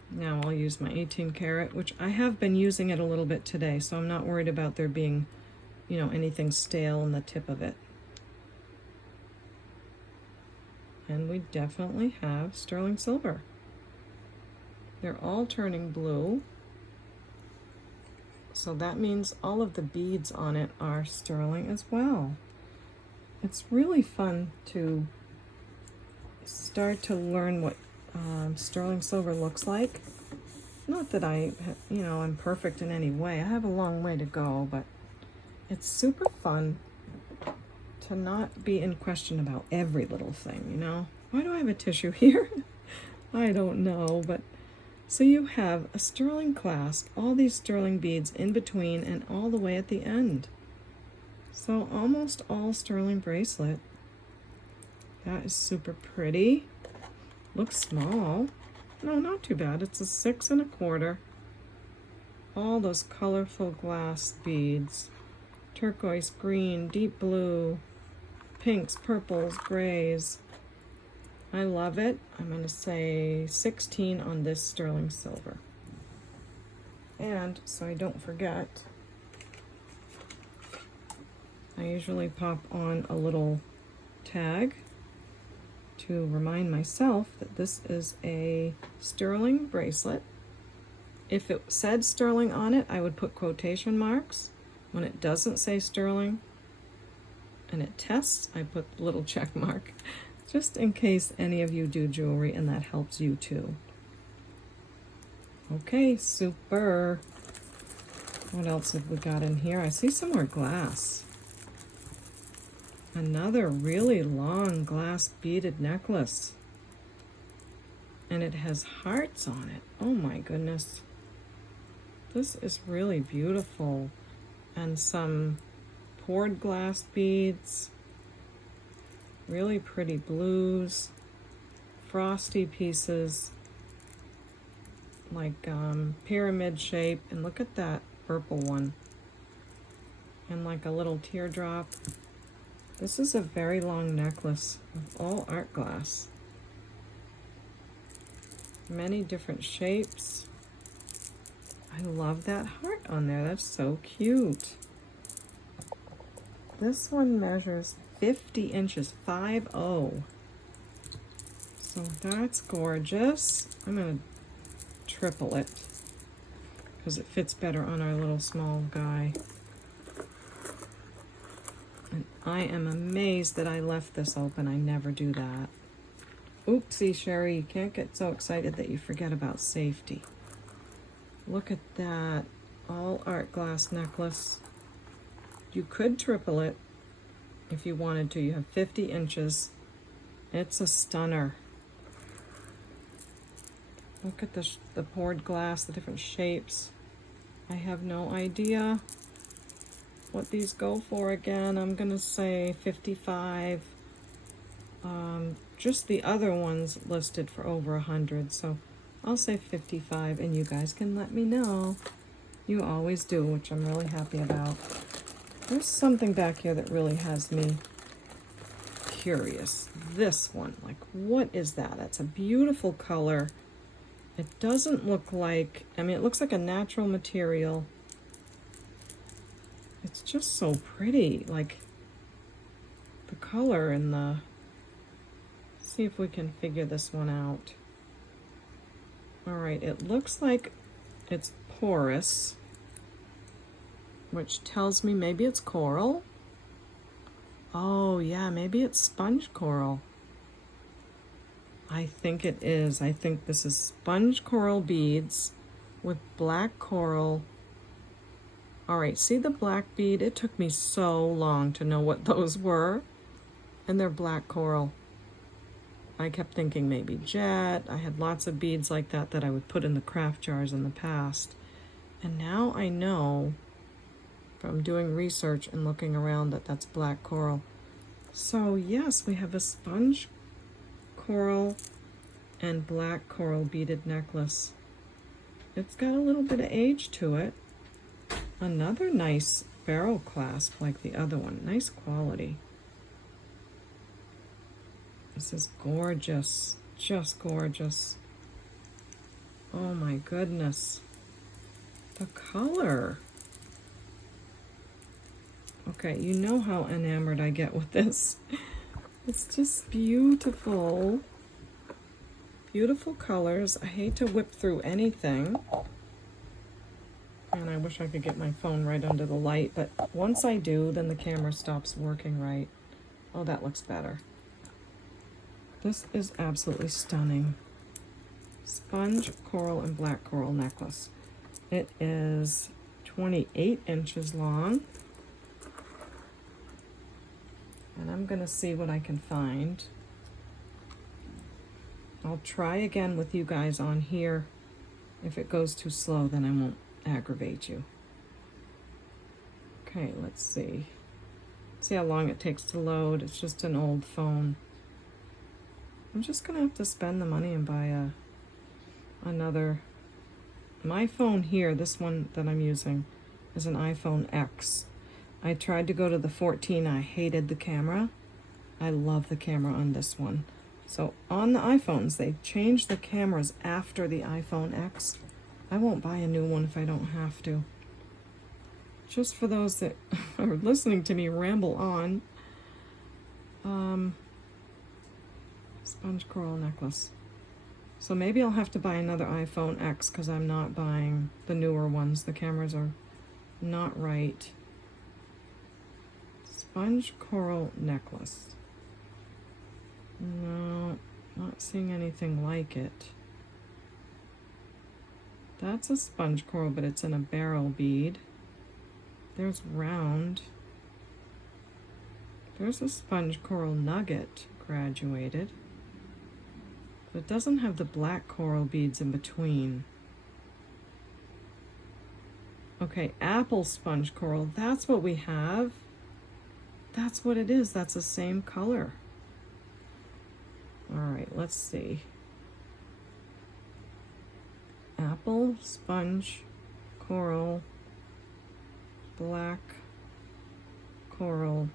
Now I'll use my 18 karat, which I have been using it a little bit today, so I'm not worried about there being, you know, anything stale in the tip of it. And we definitely have sterling silver. They're all turning blue. So that means all of the beads on it are sterling as well. It's really fun to start to learn what sterling silver looks like. Not that I'm perfect in any way. I have a long way to go, but it's super fun to not be in question about every little thing, you know? Why do I have a tissue here? I don't know, but so you have a sterling clasp, all these sterling beads in between and all the way at the end. So almost all sterling bracelet. That is super pretty. Looks small. No, not too bad. It's a 6 1/4. All those colorful glass beads. Turquoise, green, deep blue, pinks, purples, grays. I love it. I'm going to say 16 on this sterling silver. And so I don't forget, I usually pop on a little tag to remind myself that this is a sterling bracelet. If it said sterling on it, I would put quotation marks. When it doesn't say sterling and it tests, I put a little check mark, just in case any of you do jewelry and that helps you too. Okay, super. What else have we got in here? I see some more glass. Another really long glass beaded necklace. And it has hearts on it. Oh my goodness. This is really beautiful. And some poured glass beads. Really pretty blues. Frosty pieces. Like pyramid shape. And look at that purple one. And like a little teardrop. This is a very long necklace of all art glass. Many different shapes. I love that heart on there. That's so cute. This one measures 50 inches, 50. So that's gorgeous. I'm going to triple it because it fits better on our little small guy. And I am amazed that I left this open. I never do that. Oopsie, Sherry, you can't get so excited that you forget about safety. Look at that. All art glass necklace. You could triple it if you wanted to. You have 50 inches. It's a stunner. Look at the poured glass, the different shapes. I have no idea what these go for again. I'm gonna say 55. Just the other ones listed for over 100, so I'll say 55, and you guys can let me know. You always do, which I'm really happy about. There's something back here that really has me curious. This one, like, what is that? That's a beautiful color. It doesn't look like, I mean, it looks like a natural material. It's just so pretty, like the color and the, see if we can figure this one out. All right, it looks like it's porous, which tells me maybe it's coral. Oh yeah, maybe it's sponge coral. I think it is. I think this is sponge coral beads with black coral. All right, see the black bead? It took me so long to know what those were. And they're black coral. I kept thinking maybe jet. I had lots of beads like that that I would put in the craft jars in the past. And now I know from doing research and looking around that that's black coral. So yes, we have a sponge coral and black coral beaded necklace. It's got a little bit of age to it. Another nice barrel clasp like the other one. Nice quality. This is gorgeous, just gorgeous. Oh my goodness. The color. Okay, you know how enamored I get with this. It's just beautiful. Beautiful colors. I hate to whip through anything. And I wish I could get my phone right under the light, but once I do, then the camera stops working right. Oh, that looks better. This is absolutely stunning. Sponge coral and black coral necklace. It is 28 inches long. And I'm gonna see what I can find. I'll try again with you guys on here. If it goes too slow, then I won't aggravate you. Okay, let's see. See how long it takes to load. It's just an old phone. I'm just gonna have to spend the money and buy another. My phone here, this one that I'm using, is an iPhone X. I tried to go to the 14. I hated the camera. I love the camera on this one. So on the iPhones, they changed the cameras after the iPhone X. I won't buy a new one if I don't have to. Just for those that are listening to me ramble on. Sponge coral necklace. So maybe I'll have to buy another iPhone X because I'm not buying the newer ones. The cameras are not right. Sponge coral necklace. No, not seeing anything like it. That's a sponge coral, but it's in a barrel bead. There's round. There's a sponge coral nugget graduated. But it doesn't have the black coral beads in between. Okay, apple sponge coral, that's what we have. That's what it is, that's the same color. All right, let's see. Apple, sponge, coral, black, coral.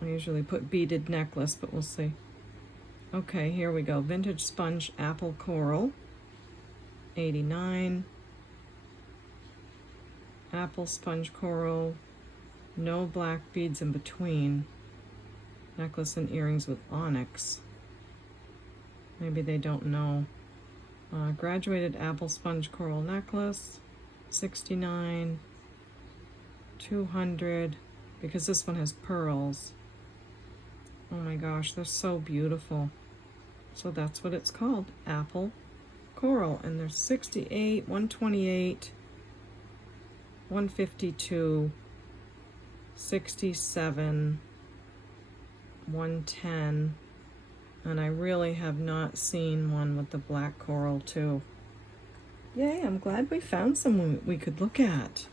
I usually put beaded necklace, but we'll see. Okay, here we go. Vintage sponge, apple coral, 89. Apple sponge coral, no black beads in between. Necklace and earrings with onyx. Maybe they don't know. Graduated apple sponge coral necklace, 69, 200, because this one has pearls. Oh my gosh, they're so beautiful. So that's what it's called, apple coral. And there's 68, 128, 152, 67, 110, and I really have not seen one with the black coral too. Yay, I'm glad we found someone we could look at.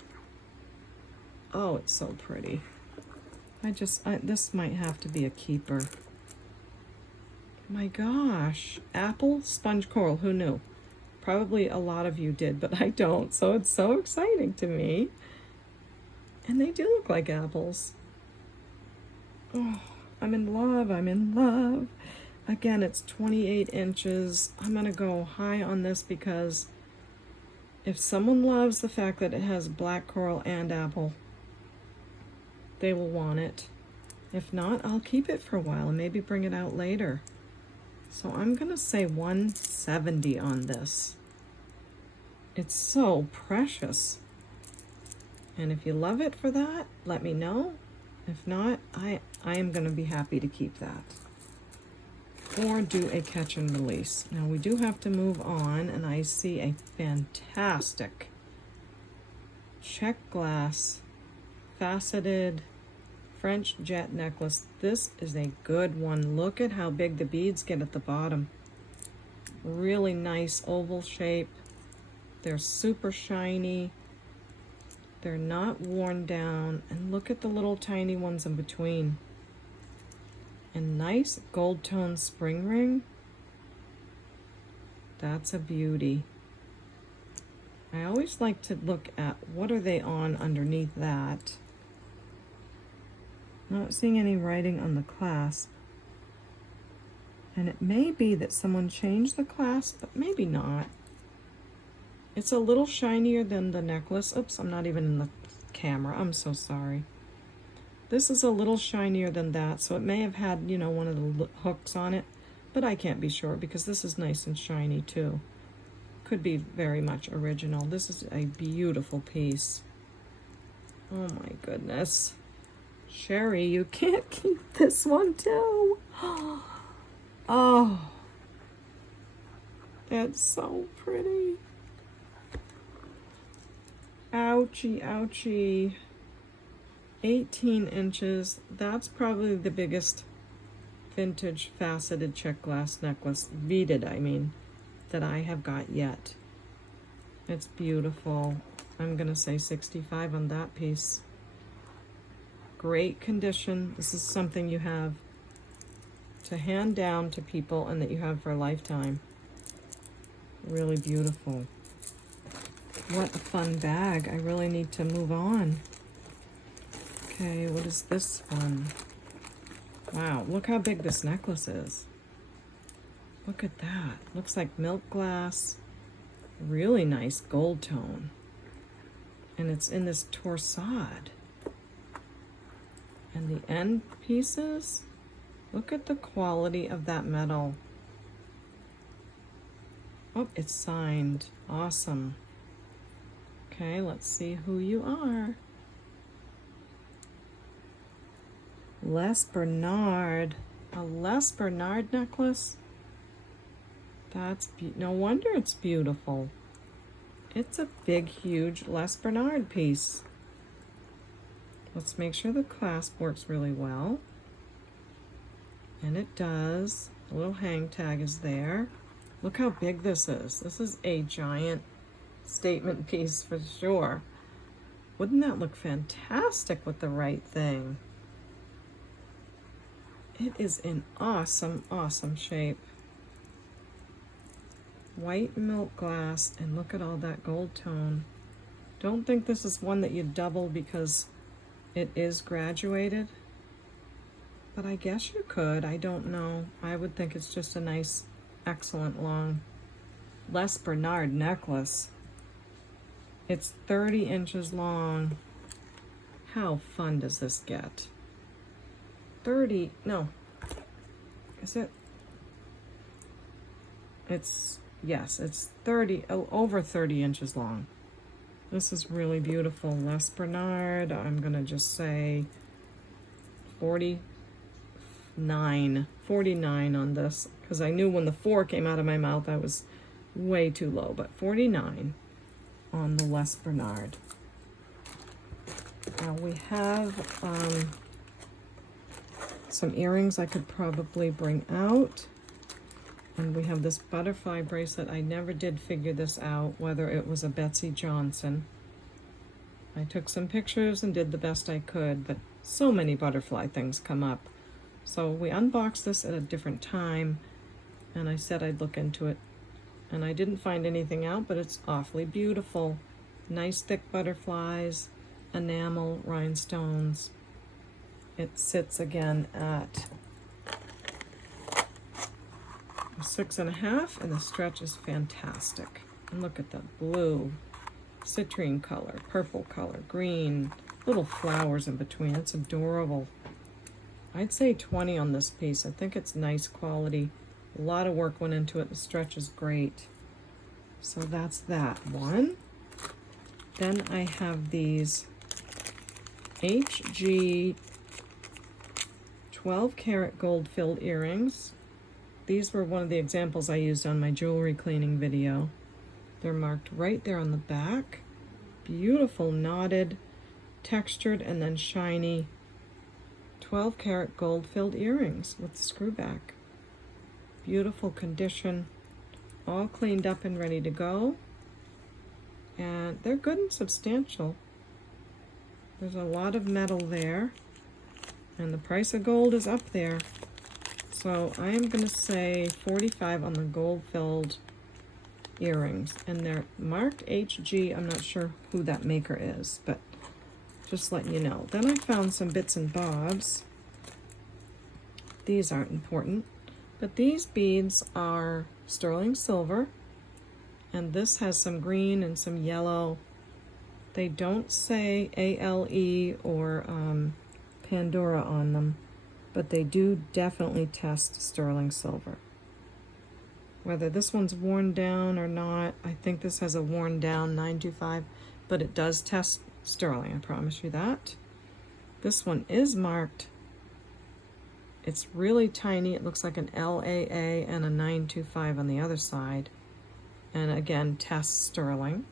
Oh, it's so pretty. This might have to be a keeper. My gosh, apple sponge coral, who knew? Probably a lot of you did, but I don't, so it's so exciting to me. And they do look like apples. Oh, I'm in love, I'm in love. Again, it's 28 inches. I'm gonna go high on this because if someone loves the fact that it has black coral and apple, they will want it. If not, I'll keep it for a while and maybe bring it out later. So I'm gonna say 170 on this. It's so precious. And if you love it for that, let me know. If not, I am gonna be happy to keep that. Or do a catch and release. Now we do have to move on, and I see a fantastic check glass faceted French jet necklace. This is a good one. Look at how big the beads get at the bottom. Really nice oval shape. They're super shiny. They're not worn down. And look at the little tiny ones in between. And nice gold tone spring ring. That's a beauty. I always like to look at what are they on underneath that. Not seeing any writing on the clasp. And it may be that someone changed the clasp, but maybe not. It's a little shinier than the necklace. Oops, I'm not even in the camera. I'm so sorry. This is a little shinier than that, so it may have had, you know, one of the hooks on it, but I can't be sure because this is nice and shiny too. Could be very much original. This is a beautiful piece. Oh my goodness. Sherry, you can't keep this one too. Oh, that's so pretty. Ouchie, ouchie. 18 inches. That's probably the biggest vintage faceted check glass necklace, beaded I mean, that I have got yet. It's beautiful. I'm gonna say 65 on that piece. Great condition. This is something you have to hand down to people and that you have for a lifetime. Really beautiful. What a fun bag. I really need to move on. Okay, what is this one? Wow, look how big this necklace is. Look at that. Looks like milk glass. Really nice gold tone. And it's in this torsade. And the end pieces, look at the quality of that metal. Oh, it's signed. Awesome. Okay, let's see who you are. Les Bernard. A Les Bernard necklace? That's no wonder it's beautiful. It's a big, huge Les Bernard piece. Let's make sure the clasp works really well. And it does. The little hang tag is there. Look how big this is. This is a giant statement piece for sure. Wouldn't that look fantastic with the right thing? It is in awesome, awesome shape. White milk glass, and look at all that gold tone. Don't think this is one that you double because it is graduated, but I guess you could. I don't know. I would think it's just a nice, excellent long Les Bernard necklace. It's 30 inches long. How fun does this get? 30, no, is it? It's, yes, it's 30, over 30 inches long. This is really beautiful. Les Bernard, I'm gonna just say 49 on this, because I knew when the 4 came out of my mouth I was way too low, but 49 on the Les Bernard. Now we have some earrings I could probably bring out. And we have this butterfly bracelet. I never did figure this out, whether it was a Betsy Johnson. I took some pictures and did the best I could, but so many butterfly things come up. So we unboxed this at a different time, and I said I'd look into it. And I didn't find anything out, but it's awfully beautiful. Nice thick butterflies, enamel, rhinestones. It sits again at 6.5, and the stretch is fantastic. And look at the blue, citrine color, purple color, green, little flowers in between. It's adorable. I'd say 20 on this piece. I think it's nice quality. A lot of work went into it. The stretch is great. So that's that one. Then I have these HG 12 karat gold filled earrings. These were one of the examples I used on my jewelry cleaning video. They're marked right there on the back. Beautiful knotted, textured, and then shiny 12 karat gold filled earrings with screw back. Beautiful condition, all cleaned up and ready to go. And they're good and substantial. There's a lot of metal there, and the price of gold is up there. So I am going to say 45 on the gold-filled earrings. And they're marked HG. I'm not sure who that maker is, but just letting you know. Then I found some bits and bobs. These aren't important, but these beads are sterling silver. And this has some green and some yellow. They don't say ALE or Pandora on them, but they do definitely test sterling silver. Whether this one's worn down or not, I think this has a worn down 925, but it does test sterling, I promise you that. This one is marked. It's really tiny. It looks like an LAA and a 925 on the other side. And again, tests sterling.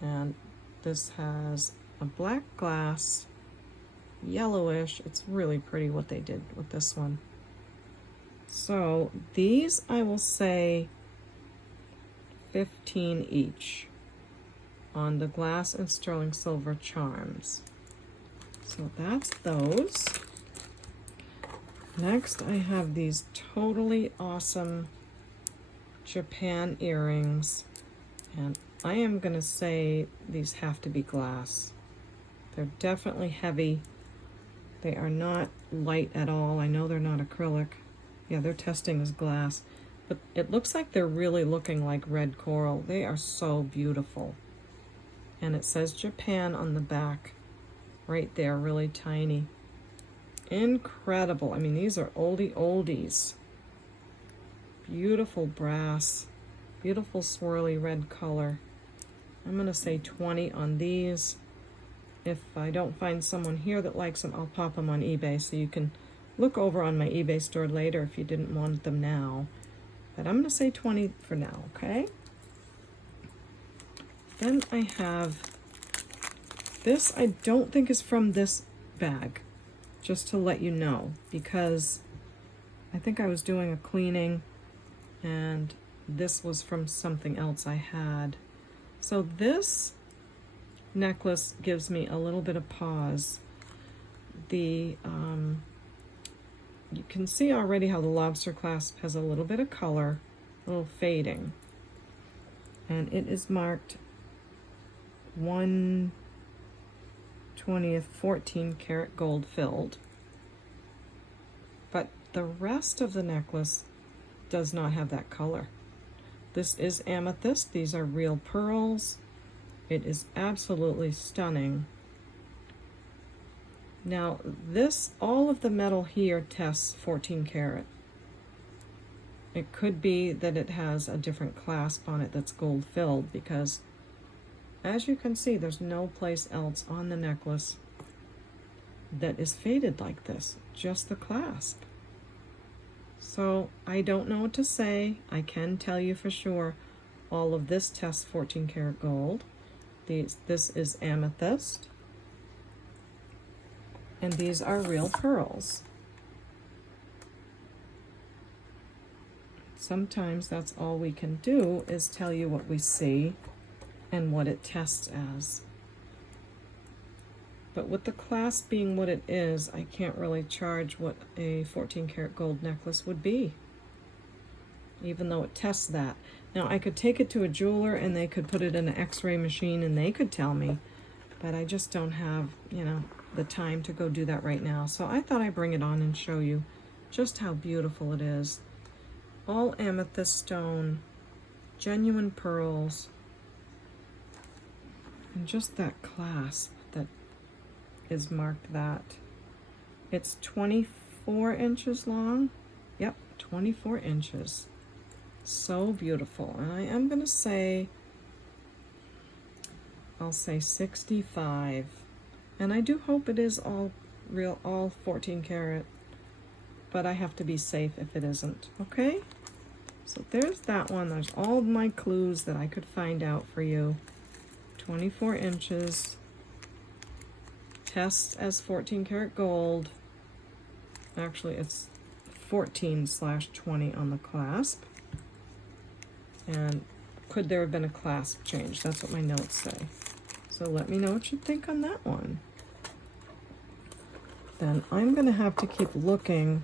And this has a black glass, yellowish. It's really pretty what they did with this one. So these, I will say 15 each on the glass and sterling silver charms. So that's those. Next, I have these totally awesome Japan earrings, and I am gonna say these have to be glass. They're definitely heavy. They are not light at all. I know they're not acrylic. Yeah, they're testing as glass, but it looks like they're really looking like red coral. They are so beautiful. And it says Japan on the back right there, really tiny. Incredible. I mean, these are oldie oldies. Beautiful brass, beautiful swirly red color. I'm gonna say 20 on these. If I don't find someone here that likes them, I'll pop them on eBay, so you can look over on my eBay store later if you didn't want them now. But I'm gonna say 20 for now, okay? Then I have this. I don't think is from this bag, just to let you know, because I think I was doing a cleaning and this was from something else I had. So this necklace gives me a little bit of pause. You can see already how the lobster clasp has a little bit of color, a little fading. And it is marked 1/20 14 karat gold filled. But the rest of the necklace does not have that color. This is amethyst. These are real pearls. It is absolutely stunning. Now this, all of the metal here tests 14 karat. It could be that it has a different clasp on it that's gold filled, because as you can see, there's no place else on the necklace that is faded like this, just the clasp. So I don't know what to say. I can tell you for sure all of this tests 14 karat gold. This is amethyst. And these are real pearls. Sometimes that's all we can do, is tell you what we see and what it tests as. But with the clasp being what it is, I can't really charge what a 14 karat gold necklace would be, even though it tests that. Now I could take it to a jeweler and they could put it in an x-ray machine and they could tell me, but I just don't have, you know, the time to go do that right now. So I thought I'd bring it on and show you just how beautiful it is. All amethyst stone, genuine pearls, and just that clasp that is marked that. It's 24 inches long. Yep, 24 inches. So beautiful. And I am going to say, I'll say 65. And I do hope it is all real, all 14 karat, but I have to be safe if it isn't. Okay? So there's that one. There's all my clues that I could find out for you. 24 inches. Tests as 14 karat gold. Actually, it's 14/20 on the clasp. And could there have been a clasp change? That's what my notes say. So let me know what you think on that one. Then I'm going to have to keep looking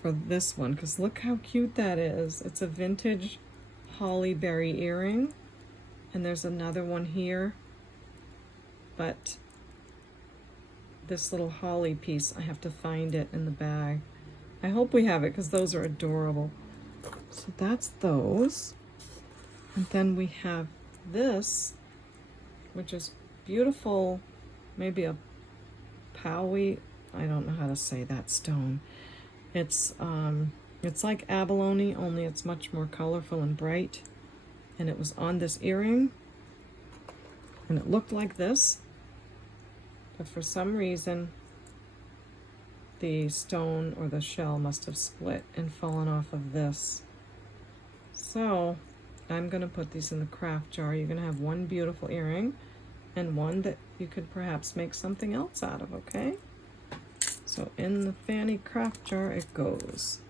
for this one, because look how cute that is. It's a vintage holly berry earring. And there's another one here. But this little holly piece, I have to find it in the bag. I hope we have it, because those are adorable. So that's those. And then we have this, which is beautiful, maybe a Powie, I don't know how to say that stone. It's like abalone, only it's much more colorful and bright. And it was on this earring, and it looked like this, but for some reason the stone or the shell must have split and fallen off of this. So I'm going to put these in the craft jar. You're going to have one beautiful earring and one that you could perhaps make something else out of, okay? So in the fanny craft jar it goes.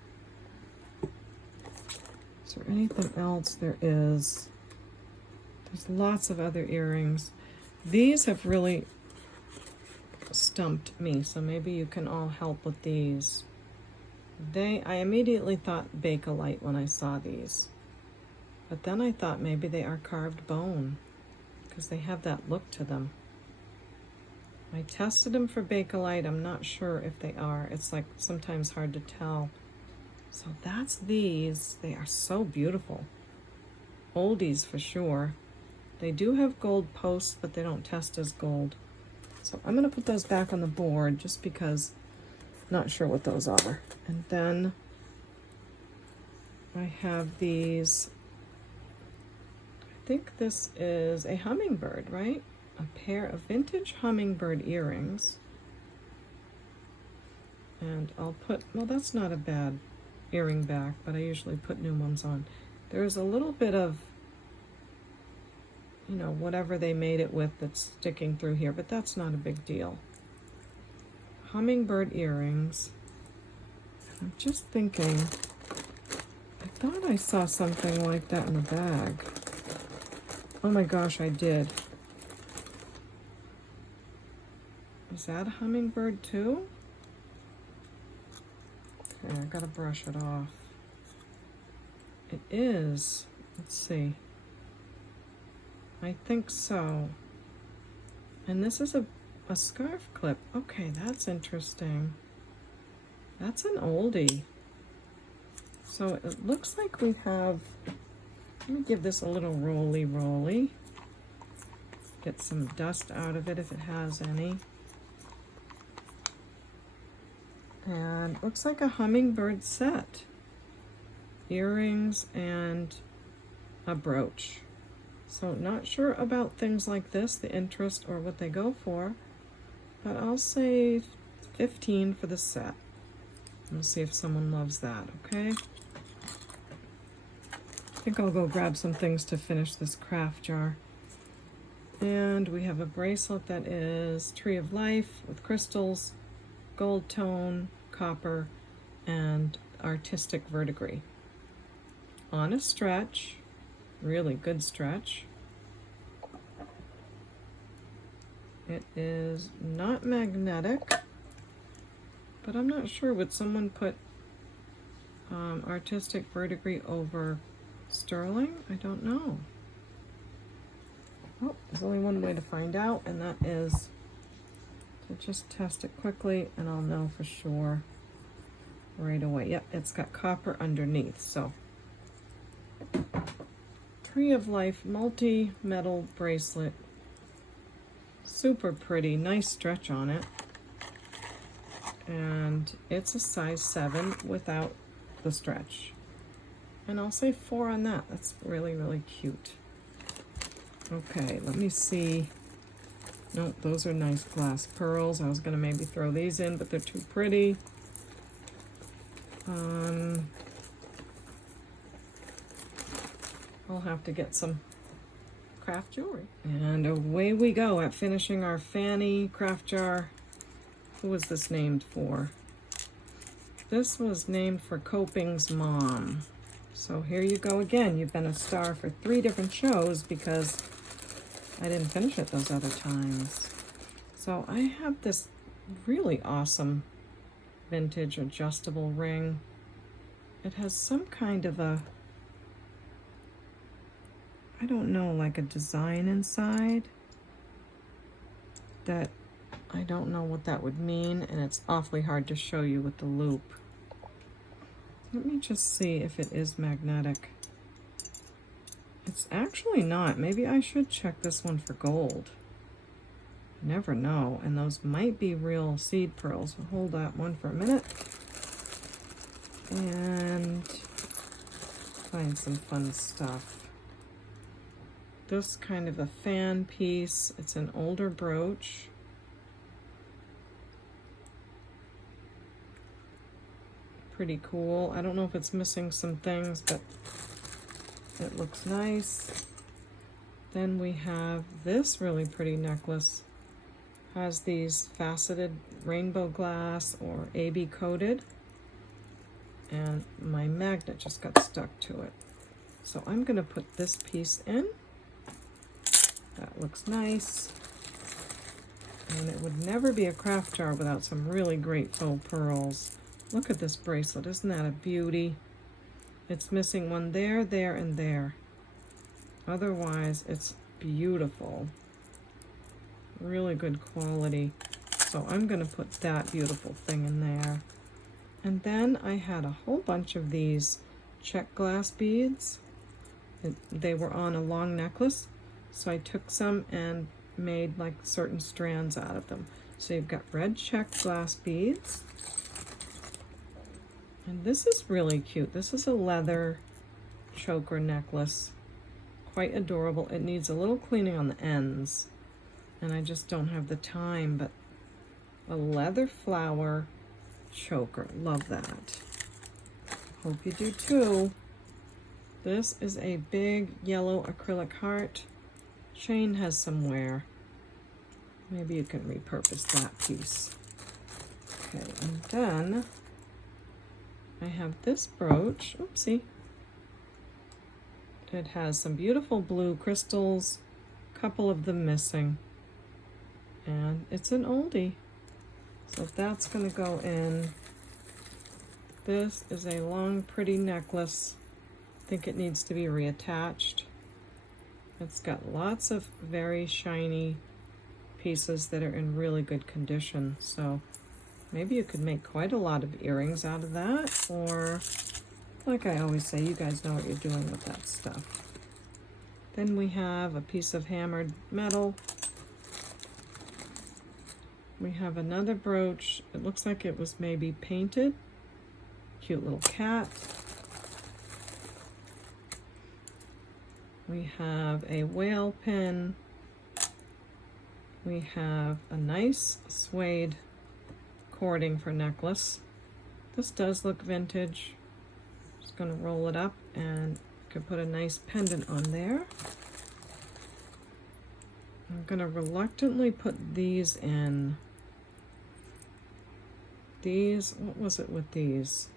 Is there anything else? There is. There's lots of other earrings. These have really stumped me, so maybe you can all help with these. I immediately thought Bakelite when I saw these. But then I thought maybe they are carved bone, because they have that look to them. I tested them for Bakelite. I'm not sure if they are. It's like sometimes hard to tell. So that's these. They are so beautiful. Oldies for sure. They do have gold posts, but they don't test as gold. So I'm going to put those back on the board just because I'm not sure what those are. And then I have these. I think this is a hummingbird, right? A pair of vintage hummingbird earrings. And I'll put, well, that's not a bad earring back, but I usually put new ones on. There's a little bit of you know, whatever they made it with that's sticking through here, but that's not a big deal. Hummingbird earrings. I'm just thinking, I thought I saw something like that in the bag. Oh my gosh, I did. Is that a hummingbird too? Okay, I gotta brush it off. It is. Let's see. I think so. And this is a scarf clip. Okay, that's interesting. That's an oldie. So it looks like we have, let me give this a little roly. Get some dust out of it if it has any. And looks like a hummingbird set. Earrings and a brooch. So not sure about things like this, the interest or what they go for, but I'll say 15 for the set. We'll see if someone loves that, okay? I think I'll go grab some things to finish this craft jar. And we have a bracelet that is Tree of Life with crystals, gold tone, copper, and artistic verdigris. On a stretch, really good stretch. It is not magnetic, but I'm not sure. Would someone put artistic verdigris over sterling? I don't know. Oh, there's only one way to find out, and that is to just test it quickly, and I'll know for sure right away. Yep, it's got copper underneath. So Tree of Life multi-metal bracelet. Super pretty, nice stretch on it. And it's a size 7 without the stretch. And I'll say 4 on that. That's really, really cute. Okay, let me see. No, those are nice glass pearls. I was gonna maybe throw these in, but they're too pretty. I'll have to get some craft jewelry. And away we go at finishing our Fanny craft jar. Who was this named for? This was named for Coping's mom. So here you go again. You've been a star for 3 different shows because I didn't finish it those other times. So I have this really awesome vintage adjustable ring. It has some kind of a, I don't know, like a design inside that I don't know what that would mean, and it's awfully hard to show you with the loop. Let me just see if it is magnetic. It's actually not. Maybe I should check this one for gold. Never know, and those might be real seed pearls. We'll hold that one for a minute and find some fun stuff. This kind of a fan piece. It's an older brooch. Pretty cool. I don't know if it's missing some things, but it looks nice. Then we have this really pretty necklace. Has these faceted rainbow glass or AB coated. And my magnet just got stuck to it. So I'm gonna put this piece in. That looks nice. And it would never be a craft jar without some really great faux pearls. Look at this bracelet, isn't that a beauty? It's missing one there, there, and there. Otherwise, it's beautiful. Really good quality. So I'm gonna put that beautiful thing in there. And then I had a whole bunch of these check glass beads. They were on a long necklace. So I took some and made like certain strands out of them. So you've got red check glass beads. And this is really cute. This is a leather choker necklace. Quite adorable. It needs a little cleaning on the ends. And I just don't have the time, but a leather flower choker. Love that. Hope you do too. This is a big yellow acrylic heart chain has some wear. Maybe you can repurpose that piece. Okay, and then I have this brooch. Oopsie. It has some beautiful blue crystals, a couple of them missing. And it's an oldie. So that's going to go in. This is a long, pretty necklace. I think it needs to be reattached. It's got lots of very shiny pieces that are in really good condition. So maybe you could make quite a lot of earrings out of that. Or, like I always say, you guys know what you're doing with that stuff. Then we have a piece of hammered metal. We have another brooch. It looks like it was maybe painted. Cute little cat. We have a whale pin. We have a nice suede cording for necklace. This does look vintage. Just gonna roll it up and could put a nice pendant on there. I'm gonna reluctantly put these in. These, what was it with these?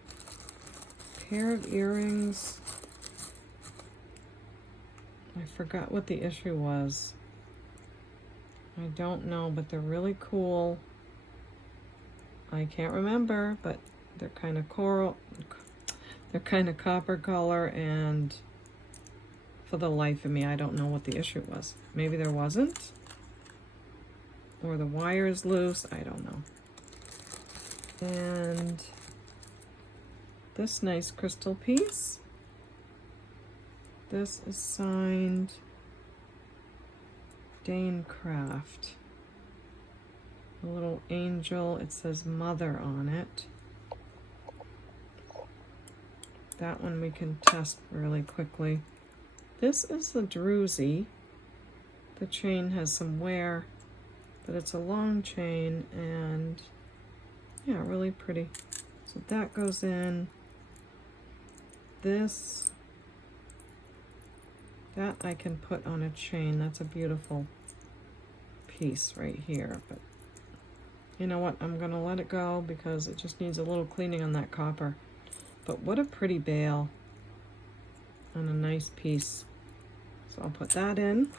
Pair of earrings. I forgot what the issue was. I don't know, but they're really cool. I can't remember, but they're kind of coral. They're kind of copper color, and for the life of me, I don't know what the issue was. Maybe there wasn't, or the wire is loose. I don't know. And this nice crystal piece. This is signed Dane Craft. A little angel. It says Mother on it. That one we can test really quickly. This is the druzy. The chain has some wear, but it's a long chain and yeah, really pretty. So that goes in. This, that I can put on a chain. That's a beautiful piece right here. But you know what? I'm gonna let it go because it just needs a little cleaning on that copper. But what a pretty bail on a nice piece. So I'll put that in.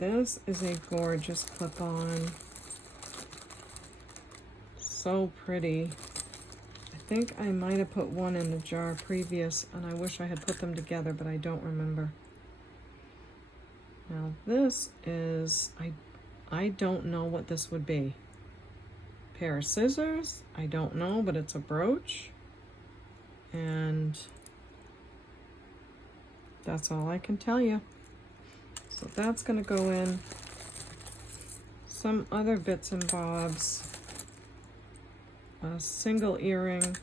This is a gorgeous clip-on. So pretty. I think I might have put one in the jar previous, and I wish I had put them together, but I don't remember. Now this is, I don't know what this would be. Pair of scissors, I don't know, but it's a brooch. And that's all I can tell you. So that's gonna go in. Some other bits and bobs. A single earring,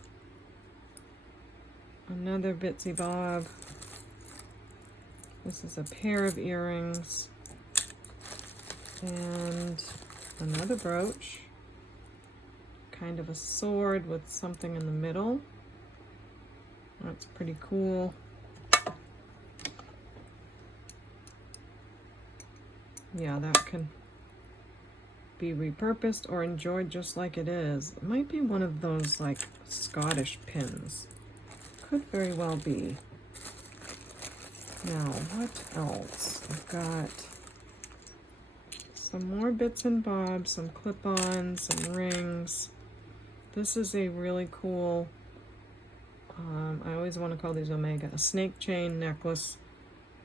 another bitsy bob. This is a pair of earrings, and another brooch, kind of a sword with something in the middle. That's pretty cool. Yeah, that can be repurposed or enjoyed just like it is. It might be one of those like Scottish pins. Could very well be. Now, what else? I've got some more bits and bobs, some clip-ons, some rings. This is a really cool, I always want to call these Omega, a snake chain necklace.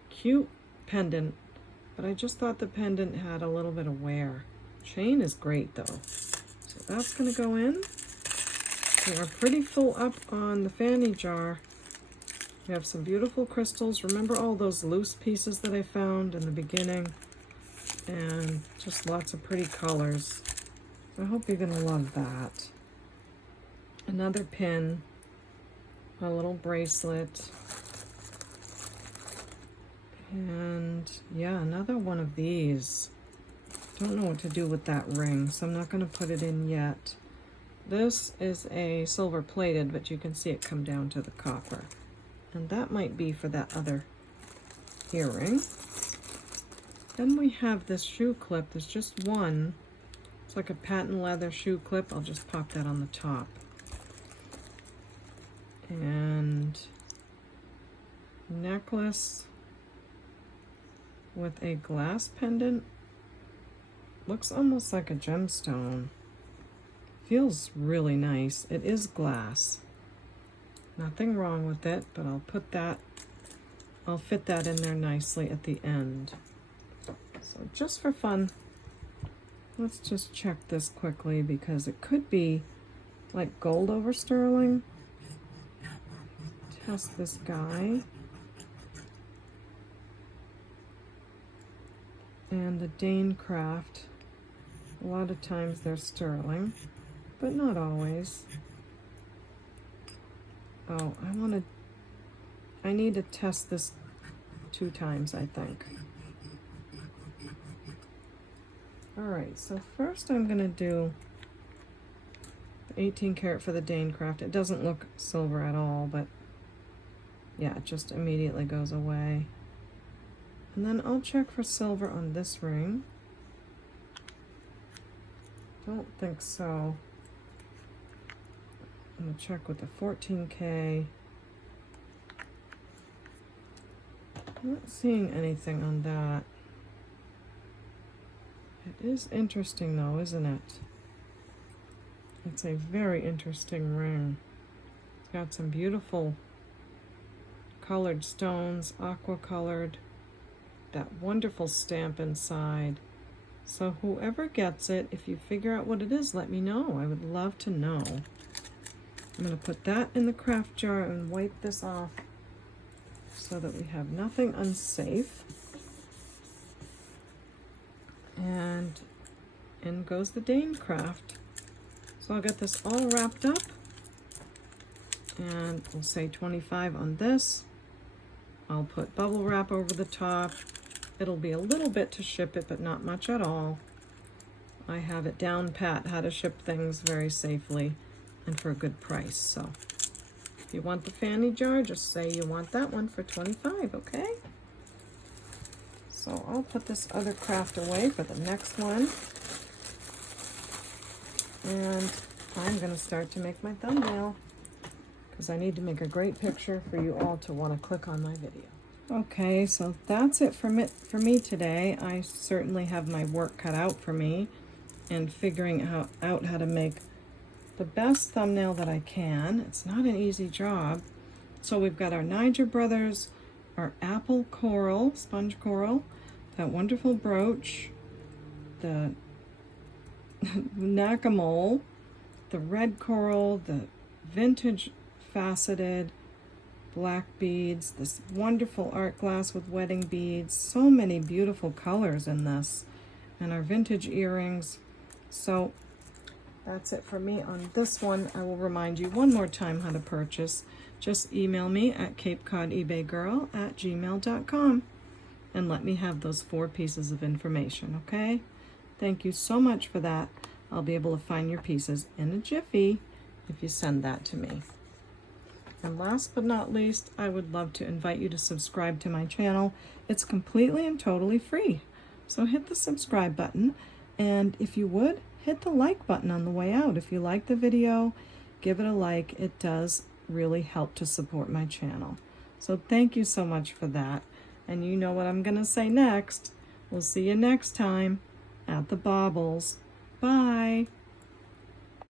Cute pendant, but I just thought the pendant had a little bit of wear. Chain is great though. So that's gonna go in. We are pretty full up on the fanny jar. We have some beautiful crystals. Remember all those loose pieces that I found in the beginning? And just lots of pretty colors. I hope you're gonna love that. Another pin, a little bracelet, and yeah, another one of these. Don't know what to do with that ring, so I'm not going to put it in yet. This is a silver plated, but you can see it come down to the copper. And that might be for that other earring. Then we have this shoe clip. There's just one. It's like a patent leather shoe clip. I'll just pop that on the top. And necklace with a glass pendant. Looks almost like a gemstone. Feels really nice. It is glass. Nothing wrong with it, but I'll fit that in there nicely at the end. So just for fun, let's just check this quickly because it could be like gold over sterling. Test this guy. And the Dane Craft. A lot of times they're sterling, but not always. Oh, I need to test this 2 times, I think. All right, so first I'm gonna do the 18 karat for the Dane Craft. It doesn't look silver at all, but yeah, it just immediately goes away. And then I'll check for silver on this ring. Don't think so. I'm gonna check with the 14K. Not seeing anything on that. It is interesting though, isn't it? It's a very interesting ring. It's got some beautiful colored stones, aqua colored, that wonderful stamp inside. So whoever gets it, if you figure out what it is, let me know. I would love to know. I'm going to put that in the craft jar and wipe this off so that we have nothing unsafe. And in goes the Dane Craft. So I'll get this all wrapped up, and we'll say 25 on this. I'll put bubble wrap over the top. It'll be a little bit to ship it, but not much at all. I have it down pat how to ship things very safely and for a good price. So if you want the fanny jar, just say you want that one for 25, okay? So I'll put this other craft away for the next one. And I'm gonna start to make my thumbnail because I need to make a great picture for you all to want to click on my video. Okay, so that's it for me today. I certainly have my work cut out for me in figuring out how to make the best thumbnail that I can. It's not an easy job. So we've got our Niger Brothers, our apple coral, sponge coral, that wonderful brooch, the Nakamole, the red coral, the vintage faceted black beads, this wonderful art glass with wedding beads, so many beautiful colors in this, and our vintage earrings. So that's it for me on this one. I will remind you one more time how to purchase. Just email me at CapeCodEbayGirl@gmail.com and let me have those 4 pieces of information, okay? Thank you so much for that. I'll be able to find your pieces in a jiffy if you send that to me. And last but not least, I would love to invite you to subscribe to my channel. It's completely and totally free. So hit the subscribe button, and if you would, hit the like button on the way out. If you like the video, give it a like. It does really help to support my channel. So thank you so much for that. And you know what I'm gonna say next. We'll see you next time at the Baubles. Bye.